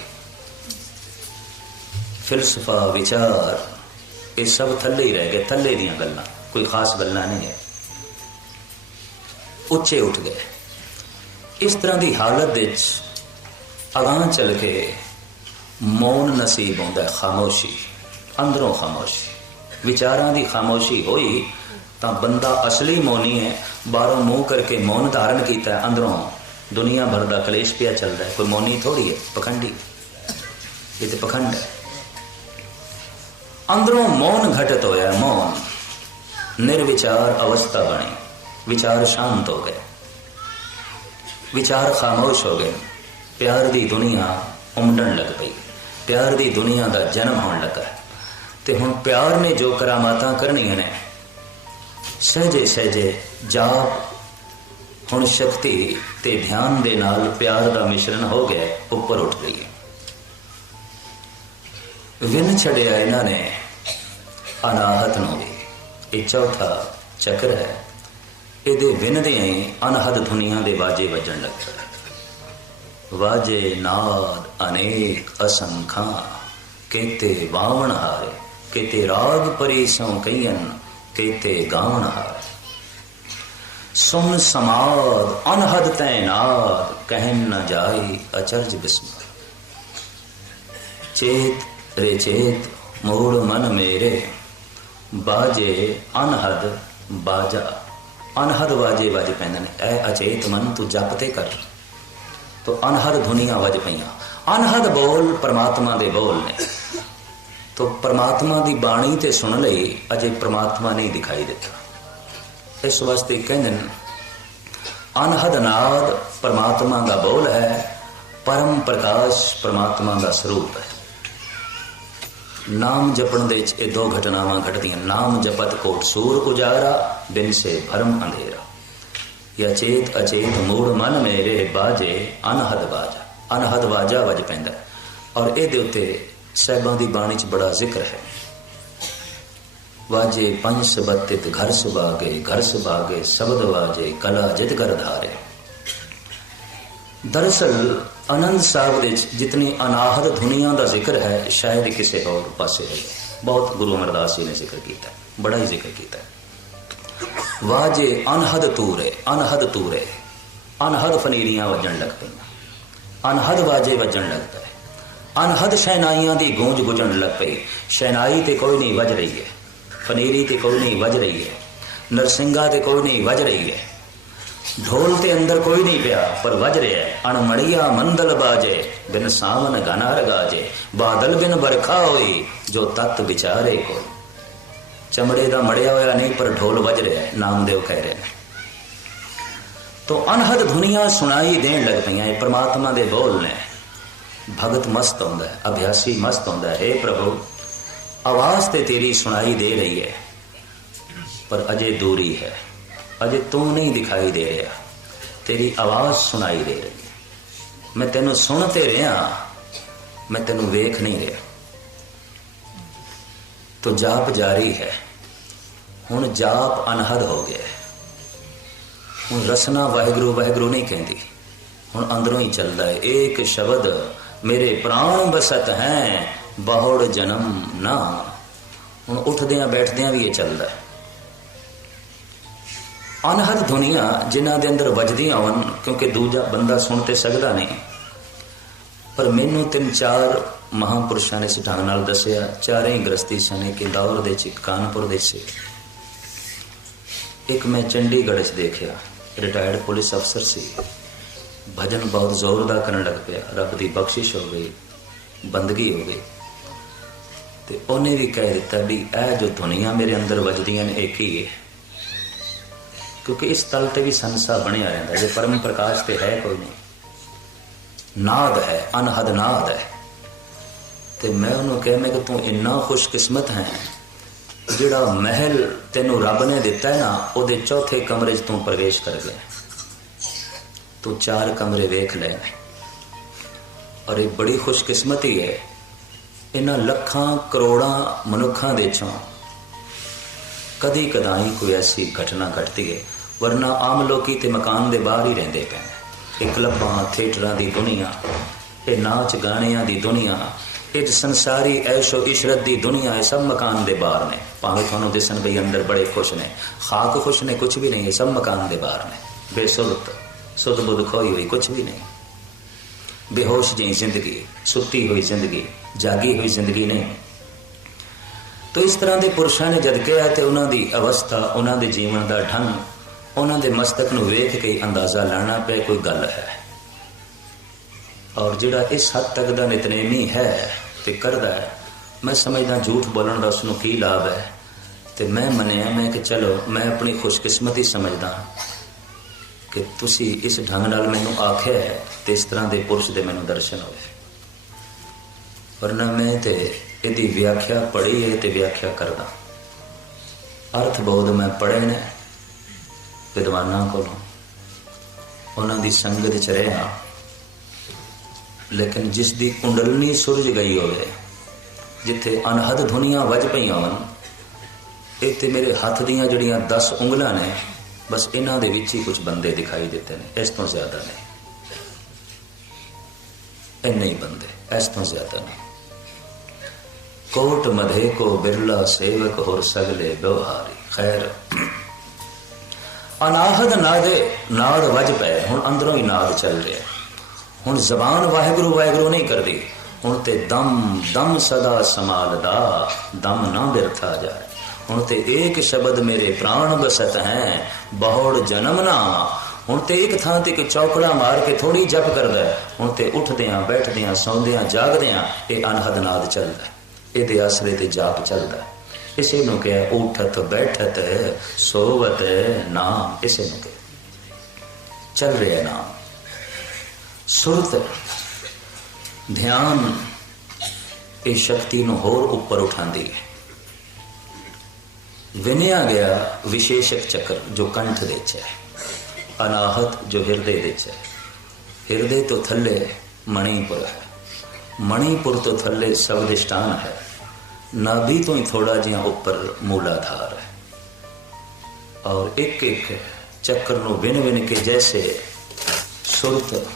A: ਫਿਲਸਫਾ, ਵਿਚਾਰ, ਇਹ ਸਭ ਥੱਲੇ ਹੀ ਰਹਿ ਗਏ, ਥੱਲੇ ਦੀਆਂ ਗੱਲਾਂ, ਕੋਈ ਖਾਸ ਗੱਲਾਂ ਨਹੀਂ ਹੈ। ਉੱਚੇ ਉੱਠ ਗਏ। ਇਸ ਤਰ੍ਹਾਂ ਦੀ ਹਾਲਤ ਵਿੱਚ ਅਗਾਂ ਚੱਲ ਕੇ ਮੌਨ ਨਸੀਬ ਹੁੰਦਾ ਖਾਮੋਸ਼ੀ, ਅੰਦਰੋਂ ਖਾਮੋਸ਼ੀ। ਵਿਚਾਰਾਂ ਦੀ ਖਾਮੋਸ਼ੀ ਹੋਈ, ਤਾਂ ਬੰਦਾ ਅਸਲੀ ਮੌਨੀ ਹੈ, ਬਾਹਰੋਂ ਮੂੰਹ ਕਰਕੇ ਮੌਨ ਧਾਰਨ ਕੀਤਾ ਹੈ, ਅੰਦਰੋਂ ਦੁਨੀਆ ਭਰ ਦਾ ਕਲੇਸ਼ ਪਿਆ ਚੱਲਦਾ ਹੈ, ਕੋਈ ਮੌਨੀ ਥੋੜੀ ਹੈ, ਪਖੰਡੀ। ਇਹ ਤੇ ਪਖੰਡ ਹੈ। ਅੰਦਰੋਂ ਮੌਨ ਘਟਤ ਹੋਇਆ, ਮੌਨ। ਨਿਰਵਿਚਾਰ ਅਵਸਥਾ ਬਣੀ, ਵਿਚਾਰ ਸ਼ਾਂਤ ਹੋ ਗਏ। ਵਿਚਾਰ ਖਾਮੋਸ਼ ਹੋ ਗਏ। ਪਿਆਰ ਦੀ ਦੁਨੀਆ ਉਮੜਨ ਲੱਗ ਪਈ। ਪਿਆਰ ਦੀ ਦੁਨੀਆ ਦਾ ਜਨਮ ਹੋਣ ਲੱਗਾ ਤੇ ਹੁਣ ਪਿਆਰ ਨੇ ਜੋ ਕਰਾਮਾਤਾਂ ਕਰਨੀਆਂ ਨੇ। ਸਹਜੇ ਸਹਜੇ ਜਾਪ ਹੁਣ ਸ਼ਕਤੀ ਤੇ ਧਿਆਨ ਦੇ ਨਾਲ ਪਿਆਰ ਦਾ ਮਿਸ਼ਰਣ ਹੋ ਗਿਆ, ਉੱਪਰ ਉੱਠ ਗਈ। ਵਿਨ ਛੜਿਆ ਇਹਨਾਂ ਨੇ, ਅਨਾਹਤ ਨੂੰ ਵੀ। ਇਹ ਚੌਥਾ ਚੱਕਰ ਹੈ। ਇਹਦੇ ਵਿਨਦਿਆਂ ਹੀ ਅਨਹਦ ਧੁਨੀਆਂ ਦੇ ਬਾਜੇ ਵੱਜਣ ਲੱਗੇ। ਵਾਜੇ ਨਾਦ ਅਨੇਕ ਅਸੰਖਾਂ, ਕੇਤੇ ਬਾਵਣ ਹਾਰੇ। ਕੇਤੇ ਰਾਗ ਪਰੇਸ਼ੋਂ ਕਈਨ ਕੇਤੇ ਗਾਵਣ ਹਾਰੇ। ਸੁਨ ਸਮਾਦ, ਅਨਹਦ ਤੈਨਾਦ ਕਹਿਨ ਨ ਜਾਈ ਅਚਰਜ ਬਿਸਮਰ ਚੇਤ ਰੇ ਚੇਤ, ਮੂੜ ਮਨ ਮੇਰੇ, ਬਾਜੇ ਅਨਹਦ ਬਾਜਾ। ਅਨਹਦ ਵਾਜੇ ਵਜ ਪੈਂਦੇ ਨੇ, ਐ ਅਚੇਤ ਮਨ ਤੂੰ ਜਪ ਤੇ ਕਰ। ਤੋ ਅਨਹਦ ਧੁਨੀਆਂ ਵਜ ਪਈਆਂ। ਅਨਹਦ ਬੋਲ ਪਰਮਾਤਮਾ ਦੇ ਬੋਲ ਨੇ। ਤੋ ਪਰਮਾਤਮਾ ਦੀ ਬਾਣੀ ਤੇ ਸੁਣ ਲਈ, ਅਜੇ ਪਰਮਾਤਮਾ ਨਹੀਂ ਦਿਖਾਈ ਦਿੱਤਾ। ਇਸ ਵਾਸਤੇ ਕਹਿੰਦੇ ਨੇ, ਅਨਹਦ ਨਾਦ ਪਰਮਾਤਮਾ ਦਾ ਬੋਲ ਹੈ, ਪਰਮ ਪ੍ਰਕਾਸ਼ ਪਰਮਾਤਮਾ ਦਾ ਸਰੂਪ ਹੈ। ਨਾਮ ਜਪਣ ਦੇ ਵਿੱਚ ਇਹ ਦੋ ਘਟਨਾਵਾਂ ਘਟਦੀਆਂ। ਨਾਮ ਜਪਤ ਕੋਟ ਸੂਰ ਉਜਾਰਾ, ਬਿਨ ਸੇ ਭਰਮ ਅੰਧੇਰਾ। ਯਾ ਚੇਤ ਅਚੇਤ ਮੂੜ ਮਨ ਮੇਰੇ ਬਾਜੇ, ਅਨਹਦ ਬਾਜਾ। ਅਨਹਦ ਵਾਜਾ ਵਜ ਪੈਂਦਾ। ਔਰ ਇਹਦੇ ਉੱਤੇ ਸਹਿਬਾਂ ਦੀ ਬਾਣੀ 'ਚ ਬੜਾ ਜ਼ਿਕਰ ਹੈ। ਵਾਜੇ ਪੰਜ ਸਬਤਿਤ ਘਰ ਸੁਭਾਗੇ ਘਰ ਸੁਭਾਗੇ, ਸ਼ਬਦ ਵਾਜੇ, ਕਲਾ ਜਿਤ ਕਰ ਧਾਰੇ। ਦਰਅਸਲ ਆਨੰਦ ਸਾਹਿਬ ਦੇ ਵਿੱਚ ਜਿਤਨੀ ਅਨਾਹਦ ਧੁਨੀਆਂ ਦਾ ਜ਼ਿਕਰ ਹੈ, ਸ਼ਾਇਦ ਕਿਸੇ ਹੋਰ ਪਾਸੇ ਹੈ। ਬਹੁਤ ਗੁਰੂ ਅਮਰਦਾਸ ਜੀ ਨੇ ਜ਼ਿਕਰ ਕੀਤਾ ਬੜਾ ਹੀ ਜ਼ਿਕਰ ਕੀਤਾ ਵਾਜੇ ਅਨਹਦ ਤੂਰੇ ਅਨਹਦ ਤੂਰੇ ਅਨਹਦ ਫਨੀਰੀਆਂ ਵੱਜਣ ਲੱਗ ਪਈਆਂ। ਅਨਹਦ ਵਾਜੇ ਵੱਜਣ ਲੱਗ ਪਏ ਅਨਹਦ ਸ਼ਹਿਨਾਈਆਂ ਦੀ ਗੂੰਜ ਗੁਜਣ ਲੱਗ ਪਈ। ਸ਼ਹਿਨਾਈ ਤੇ ਕੋਈ ਨਹੀਂ ਵੱਜ ਰਹੀ ਹੈ। ਫਨੀਰੀ ਤੇ ਕੋਈ ਨਹੀਂ ਵੱਜ ਰਹੀ ਹੈ। ਨਰਸਿੰਗਾ ਤੇ ਕੋਈ ਨਹੀਂ ਵੱਜ ਰਹੀ ਹੈ। ਢੋਲ ਤੇ ਅੰਦਰ ਕੋਈ ਨਹੀਂ ਪਿਆ, ਪਰ ਵੱਜ ਰਿਹਾ ਹੈ। ਅਣਮੜੀਆ ਮੰਦਲ ਬਾਜੇ, ਬਿਨ ਸਾਵਨ ਗਨਾ ਰਗਾਜੇ ਬਾਦਲ ਬਿਨ ਬਰਖਾ ਹੋਈ, ਜੋ ਤਤ ਵਿਚਾਰੇ ਕੋ ਚਮੜੇ ਦਾ ਮੜਿਆ ਹੋਇਆ ਨਹੀਂ, ਪਰ ਢੋਲ ਵੱਜ ਰਿਹਾ ਹੈ। ਨਾਮਦੇਵ ਕਹਿ ਰਹੇ ਨੇ। ਤੋ ਅਨਹਦ ਧੁਨੀਆਂ ਸੁਣਾਈ ਦੇਣ ਲੱਗ ਪਈਆਂ, ਇਹ ਪ੍ਰਮਾਤਮਾ ਦੇ ਬੋਲ ਨੇ। ਭਗਤ ਮਸਤ ਹੁੰਦਾ ਹੈ, ਅਭਿਆਸੀ ਮਸਤ ਹੁੰਦਾ ਹੈ। हे ਪ੍ਰਭੂ, ਆਵਾਜ਼ ਤੇ ਤੇਰੀ ਸੁਣਾਈ ਦੇ ਰਹੀ ਹੈ, ਪਰ ਅਜੇ ਦੂਰੀ ਹੈ। ਅਜੇ ਤੂੰ ਨਹੀਂ ਦਿਖਾਈ ਦੇ ਰਿਹਾ। ਤੇਰੀ ਆਵਾਜ਼ ਸੁਣਾਈ ਦੇ ਰਹੀ ਮੈਂ ਤੈਨੂੰ ਸੁਣ ਤੇ ਰਿਹਾ, ਮੈਂ ਤੈਨੂੰ ਵੇਖ ਨਹੀਂ ਰਿਹਾ। ਤੋ ਜਾਪ ਜਾਰੀ ਹੈ। ਹੁਣ ਜਾਪ ਅਨਹਦ ਹੋ ਗਿਆ ਹੈ। ਹੁਣ ਰਸਨਾ ਵਾਹਿਗੁਰੂ ਵਾਹਿਗੁਰੂ ਨਹੀਂ ਕਹਿੰਦੀ। ਹੁਣ ਅੰਦਰੋਂ ਹੀ ਚੱਲਦਾ ਹੈ। ਇੱਕ ਸ਼ਬਦ ਮੇਰੇ ਪ੍ਰਾਣ ਬਸਤ ਹੈ, ਬਹੁੜ ਜਨਮ ਨਾ। ਹੁਣ ਉੱਠਦਿਆਂ ਬੈਠਦਿਆਂ ਵੀ ਇਹ ਚੱਲਦਾ ਅਨਹਦ ਧੁਨੀਆਂ ਜਿਨ੍ਹਾਂ ਦੇ ਅੰਦਰ ਵੱਜਦੀਆਂ ਹੋਣ, ਕਿਉਂਕਿ ਦੂਜਾ ਬੰਦਾ ਸੁਣ ਤੇ ਸਕਦਾ ਨਹੀਂ। ਪਰ ਮੈਨੂੰ ਤਿੰਨ ਚਾਰ ਮਹਾਪੁਰਸ਼ਾਂ ਨੇ ਸਿਧਾਂਤ ਨਾਲ ਦੱਸਿਆ, ਚਾਰੇ ਹੀ ਗ੍ਰਸਤੀ ਸਨੇ ਕਿ ਦੌਰ ਦੇ ਚ ਕਾਨਪੁਰ ਦੇ ਸੀ ਇੱਕ ਮੈਂ ਚੰਡੀਗੜ੍ਹ 'ਚ ਦੇਖਿਆ ਰਿਟਾਇਰਡ ਪੁਲਿਸ ਅਫਸਰ ਸੀ। ਭਜਨ ਬਹੁਤ ਜ਼ੋਰ ਦਾ ਕਰਨ ਲੱਗ ਪਿਆ। ਰੱਬ ਦੀ ਬਖਸ਼ਿਸ਼ ਹੋ ਗਈ, ਬੰਦਗੀ ਹੋ ਗਈ। ਤੇ ਉਹਨੇ ਵੀ ਕਹਿ ਦਿੱਤਾ ਵੀ ਇਹ ਜੋ ਧੁਨੀਆਂ ਮੇਰੇ ਅੰਦਰ ਵੱਜਦੀਆਂ ਨੇ ਇੱਕ ਹੀ ਹੈ? ਕਿਉਂਕਿ ਇਸ ਤਲ ਤੇ ਵੀ ਸੰਸਾ ਬਣਿਆ ਰਹਿੰਦਾ, ਜੇ ਪਰਮ ਪ੍ਰਕਾਸ਼ ਤੇ ਹੈ ਕੋਈ ਨਹੀਂ। ਨਾਦ ਹੈ, ਅਨਹਦ ਨਾਦ ਹੈ। ਤੇ ਮੈਂ ਉਹਨੂੰ ਕਿਹਾ, ਮੈਂ ਕਿ ਤੂੰ ਇੰਨਾ ਖੁਸ਼ਕਿਸਮਤ ਹੈ, ਜਿਹੜਾ ਮਹਿਲ ਤੈਨੂੰ ਰੱਬ ਨੇ ਦਿੱਤਾ ਹੈ ਨਾ, ਉਹਦੇ ਚੌਥੇ ਕਮਰੇ 'ਚ ਤੂੰ ਪ੍ਰਵੇਸ਼ ਕਰ ਗਿਆ। ਤੂੰ ਚਾਰ ਕਮਰੇ ਵੇਖ ਲੈ ਔਰ ਇਹ ਬੜੀ ਖੁਸ਼ਕਿਸਮਤੀ ਹੈ ਇਹਨਾਂ ਲੱਖਾਂ ਕਰੋੜਾਂ ਮਨੁੱਖਾਂ ਦੇ ਚੋਂ ਕਦੀ ਕਦਾਈ ਕੋਈ ਐਸੀ ਘਟਨਾ ਘਟਦੀ ਹੈ ਵਰਨਾ ਆਮ ਲੋਕੀ ਤੇ ਮਕਾਨ ਦੇ ਬਾਹਰ ਹੀ ਰਹਿੰਦੇ ਪਏ ਨੇ ਇਹ ਕਲੱਬਾਂ ਥੀਏਟਰਾਂ ਦੀ ਦੁਨੀਆ ਇਹ ਨਾਚ ਗਾਣਿਆਂ ਦੀ ਦੁਨੀਆ ਇਹ ਸੰਸਾਰੀ ਐਸ਼ੋ ਇਸ਼ਰਤ ਦੀ ਦੁਨੀਆ ਇਹ ਸਭ ਮਕਾਨ ਦੇ ਬਾਹਰ ਨੇ ਭਾਵੇਂ ਤੁਹਾਨੂੰ ਦਿਸਣ ਬਈ ਅੰਦਰ ਬੜੇ ਖੁਸ਼ ਨੇ ਖਾਕ ਖੁਸ਼ ਨੇ ਕੁਝ ਵੀ ਨਹੀਂ ਇਹ ਸਭ ਮਕਾਨ ਦੇ ਬਾਹਰ ਨੇ ਬੇਸੁਰਤ ਸੁਧ ਬੁੱਧ ਖੋਈ ਹੋਈ ਕੁਝ ਵੀ ਨਹੀਂ। ਬੇਹੋਸ਼ ਜਿਹੀ ਜ਼ਿੰਦਗੀ, ਸੁੱਤੀ ਹੋਈ ਜ਼ਿੰਦਗੀ, ਜਾਗੀ ਹੋਈ ਜ਼ਿੰਦਗੀ ਨਹੀਂ ਤੋ ਇਸ ਤਰ੍ਹਾਂ ਦੇ ਪੁਰਸ਼ਾਂ ਨੇ ਜਦ ਕਿਹਾ ਤੇ ਉਹਨਾਂ ਦੀ ਅਵਸਥਾ, ਉਹਨਾਂ ਦੇ ਜੀਵਨ ਦਾ ਢੰਗ, ਉਹਨਾਂ ਦੇ ਮਸਤਕ ਨੂੰ ਵੇਖ ਕੇ ਅੰਦਾਜ਼ਾ ਲਾਣਾ ਪਿਆ, ਕੋਈ ਗੱਲ ਹੈ। ਔਰ ਜਿਹੜਾ ਇਸ ਹੱਦ ਤੱਕ ਦਾ ਨਿਤਨੇਮੀ ਹੈ ਤੇ ਕਰਦਾ ਹੈ, ਮੈਂ ਸਮਝਦਾ ਝੂਠ ਬੋਲਣ ਦਾ ਉਸ ਨੂੰ ਕੀ ਲਾਭ ਹੈ। ਤੇ ਮੈਂ ਮੰਨਿਆ, ਮੈਂ ਕਿ ਚਲੋ, ਮੈਂ ਆਪਣੀ ਖੁਸ਼ਕਿਸਮਤੀ ਸਮਝਦਾ। ਕਿ ਤੁਸੀਂ ਇਸ ਢੰਗ ਨਾਲ ਮੈਨੂੰ ਆਖਿਆ ਹੈ ਤੇ ਇਸ ਤਰ੍ਹਾਂ ਦੇ ਪੁਰਸ਼ ਦੇ ਮੈਨੂੰ ਦਰਸ਼ਨ ਹੋਏ। ਵਰਨਾ ਮੈਂ ਤੇ ਇਹਦੀ ਵਿਆਖਿਆ ਪੜ੍ਹੀ ਹੈ ਤੇ ਵਿਆਖਿਆ ਕਰਦਾ। ਅਰਥ ਬੋਧ ਮੈਂ ਪੜ੍ਹੇ ਨੇ, ਵਿਦਵਾਨਾਂ ਕੋਲੋਂ। ਉਹਨਾਂ ਦੀ ਸੰਗਤ ਚ ਰਿਹਾ। ਲੇਕਿਨ ਜਿਸ ਦੀ ਕੁੰਡਲਨੀ ਸੁਰਜ ਗਈ ਹੋਵੇ, ਜਿੱਥੇ ਅਨਹਦ ਧੁਨੀਆਂ ਵੱਜ ਪਈਆਂ ਹਨ ਇਹ ਤੇ ਮੇਰੇ ਹੱਥ ਦੀਆਂ ਜਿਹੜੀਆਂ 10 ਉਂਗਲਾਂ ਨੇ ਬਸ ਇਹਨਾਂ ਦੇ ਵਿੱਚ ਹੀ ਕੁਝ ਬੰਦੇ ਦਿਖਾਈ ਦਿੱਤੇ ਨੇ, ਇਸ ਤੋਂ ਜ਼ਿਆਦਾ ਨਹੀਂ। ਇੰਨੇ ਹੀ ਬੰਦੇ, ਇਸ ਤੋਂ ਜ਼ਿਆਦਾ ਨਹੀਂ। ਕੋਟ ਮਧੇ ਕੋ ਬਿਰਲਾ ਸੇਵਕ ਹੋਰ ਸਗਲੇ ਬਿਵਹਾਰੀ ਖੈਰ। ਅਨਾਹਦ ਨਾਦੇ, ਨਾਦ ਵੱਜ ਪਏ, ਹੁਣ ਅੰਦਰੋਂ ਹੀ ਨਾਦ ਚੱਲ ਰਿਹਾ। ਹੁਣ ਜ਼ਬਾਨ ਵਾਹਿਗੁਰੂ ਵਾਹਿਗੁਰੂ ਨਹੀਂ ਕਰਦੀ। ਹੁਣ ਤੇ ਦਮ ਦਮ ਸਦਾ ਸਮਾਲਦਾ ਦਮ ਨਾ ਬਿਰਥਾ ਜਾਏ। ਹੁਣ ਤੇ ਏਕ ਸ਼ਬਦ ਮੇਰੇ ਪ੍ਰਾਣ ਬਸਤ ਹੈ, ਬਹੁੜ ਜਨਮ ਨਾ। ਹੁਣ ਤੇ ਇੱਕ ਥਾਂ ਤੇ ਇੱਕ ਚੌਕੜਾ ਮਾਰ ਕੇ ਥੋੜੀ ਜਪ ਕਰਦਾ ਹੁਣ ਤੇ ਉੱਠਦਿਆਂ, ਬੈਠਦਿਆਂ, ਸੌਂਦਿਆਂ, ਜਾਗਦਿਆਂ ਇਹ ਅਨਹਦ ਨਾਦ ਚੱਲਦਾ ਹੈ। ਇਹਦੇ ਆਸਰੇ ਤੇ ਜਾਪ ਚੱਲਦਾ ਇਸੇ ਨੂੰ ਕਿਹਾ, ਉਠਤ, ਬੈਠਤ, ਸੋਵਤ ਨਾਮ। ਇਸੇ ਨੂੰ ਕਿਹਾ। ਚੱਲ ਰਿਹਾ ਨਾਮ। ਸੁਰਤ, ਧਿਆਨ, ਇਹ ਸ਼ਕਤੀ ਨੂੰ ਹੋਰ ਉੱਪਰ ਉਠਾਉਂਦੀ ਹੈ। ਵਿਨਿਆ ਗਿਆ ਵਿਸ਼ੇਸ਼ਕ ਚੱਕਰ ਜੋ ਕੰਠ ਦੇ ਚ ਹੈ, ਅਨਾਹਤ ਜੋ ਹਿਰਦੇ ਦੇ ਚ ਹੈ। ਹਿਰਦੇ ਤੋਂ ਥੱਲੇ ਮਣੀਪੁਰ ਹੈ। ਮਣੀਪੁਰ ਤੋਂ ਥੱਲੇ ਸਵਦਿਸ਼ਟਾਨ ਹੈ। ਨਾਭੀ ਤੋਂ ਹੀ ਥੋੜਾ ਜਿਹਾ ਉੱਪਰ ਮੂਲਾਧਾਰ ਹੈ। ਔਰ ਇੱਕ ਇੱਕ ਚੱਕਰ ਨੂੰ ਵਿਨ ਵਿਨ ਕੇ ਜੈਸੇ ਸੁਰਤ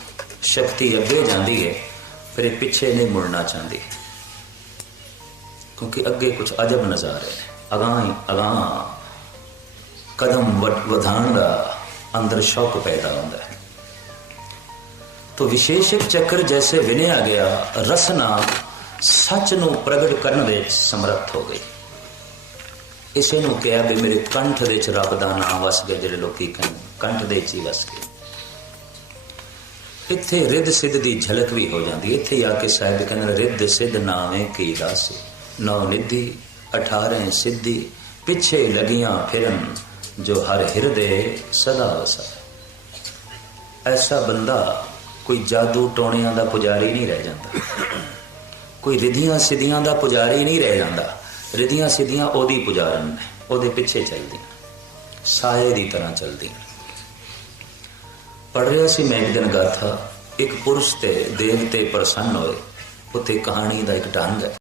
A: ਸ਼ਕਤੀ ਅੱਗੇ ਜਾਂਦੀ ਹੈ, ਫਿਰ ਪਿੱਛੇ ਨਹੀਂ ਮੁੜਨਾ ਚਾਹੁੰਦੀ। ਕਿਉਂਕਿ ਅੱਗੇ ਕੁਝ ਅਜਬ ਨਜ਼ਾਰੇ ਨੇ। ਅਗਾਂ ਹੀ ਅਗਾਂ ਕਦਮ ਵਧਾਉਣ ਦਾ ਅੰਦਰ ਸ਼ੌਕ ਪੈਦਾ ਹੁੰਦਾ ਹੈ। ਤੋ ਵਿਸ਼ੇਸ਼ਕ ਚੱਕਰ ਜੈਸੇ ਵਿਨਿਆ ਗਿਆ ਰਸਨਾ ਸੱਚ ਨੂੰ ਪ੍ਰਗਟ ਕਰਨ ਵਿੱਚ ਸਮਰੱਥ ਹੋ ਗਈ। ਇਸੇ ਨੂੰ ਕਿਹਾ ਵੀ ਮੇਰੇ ਕੰਠ ਦੇ ਚ ਰੱਬ ਦਾ ਨਾਮ ਵਸ ਗਿਆ, ਜਿਹੜੇ ਲੋਕੀ ਕਹਿੰਦੇ ਕੰਠ ਦੇ ਚ ਹੀ ਵਸ ਗਿਆ ਇੱਥੇ ਰਿੱਧ ਸਿੱਧ ਦੀ ਝਲਕ ਵੀ ਹੋ ਜਾਂਦੀ ਹੈ। ਇੱਥੇ ਆ ਕੇ ਸਾਹਿਬ ਕਹਿੰਦੇ ਰਿੱਧ ਸਿੱਧ ਨਾਵੇਂ ਕੀ ਰਾਸੀ ਨੌ ਨਿਧੀ 18 ਸਿੱਧੀ ਪਿੱਛੇ ਲਗੀਆਂ ਫਿਰਨ ਜੋ ਹਰ ਹਿਰਦੇ ਸਦਾ ਵਸਾ। ਐਸਾ ਬੰਦਾ ਕੋਈ ਜਾਦੂ ਟੋਣਿਆਂ ਦਾ ਪੁਜਾਰੀ ਨਹੀਂ ਰਹਿ ਜਾਂਦਾ। ਕੋਈ ਰਿਧੀਆਂ ਸਿੱਧੀਆਂ ਦਾ ਪੁਜਾਰੀ ਨਹੀਂ ਰਹਿ ਜਾਂਦਾ। ਰਿਧੀਆਂ ਸਿੱਧੀਆਂ ਉਹਦੀ ਪੁਜਾਰਨ ਨੇ, ਉਹਦੇ ਪਿੱਛੇ ਚੱਲਦੀਆਂ, ਸਾਏ ਦੀ ਤਰ੍ਹਾਂ ਚੱਲਦੀਆਂ। ਪੜ ਰਿਹਾ ਸੀ ਮੈਂ ਇੱਕ ਦਿਨ ਗਾਥਾ, ਇੱਕ ਪੁਰਸ਼ ਤੇ ਦੇਵਤੇ ਪ੍ਰਸੰਨ ਹੋਏ। ਉੱਥੇ ਕਹਾਣੀ ਦਾ ਇੱਕ ਢੰਗ ਹੈ।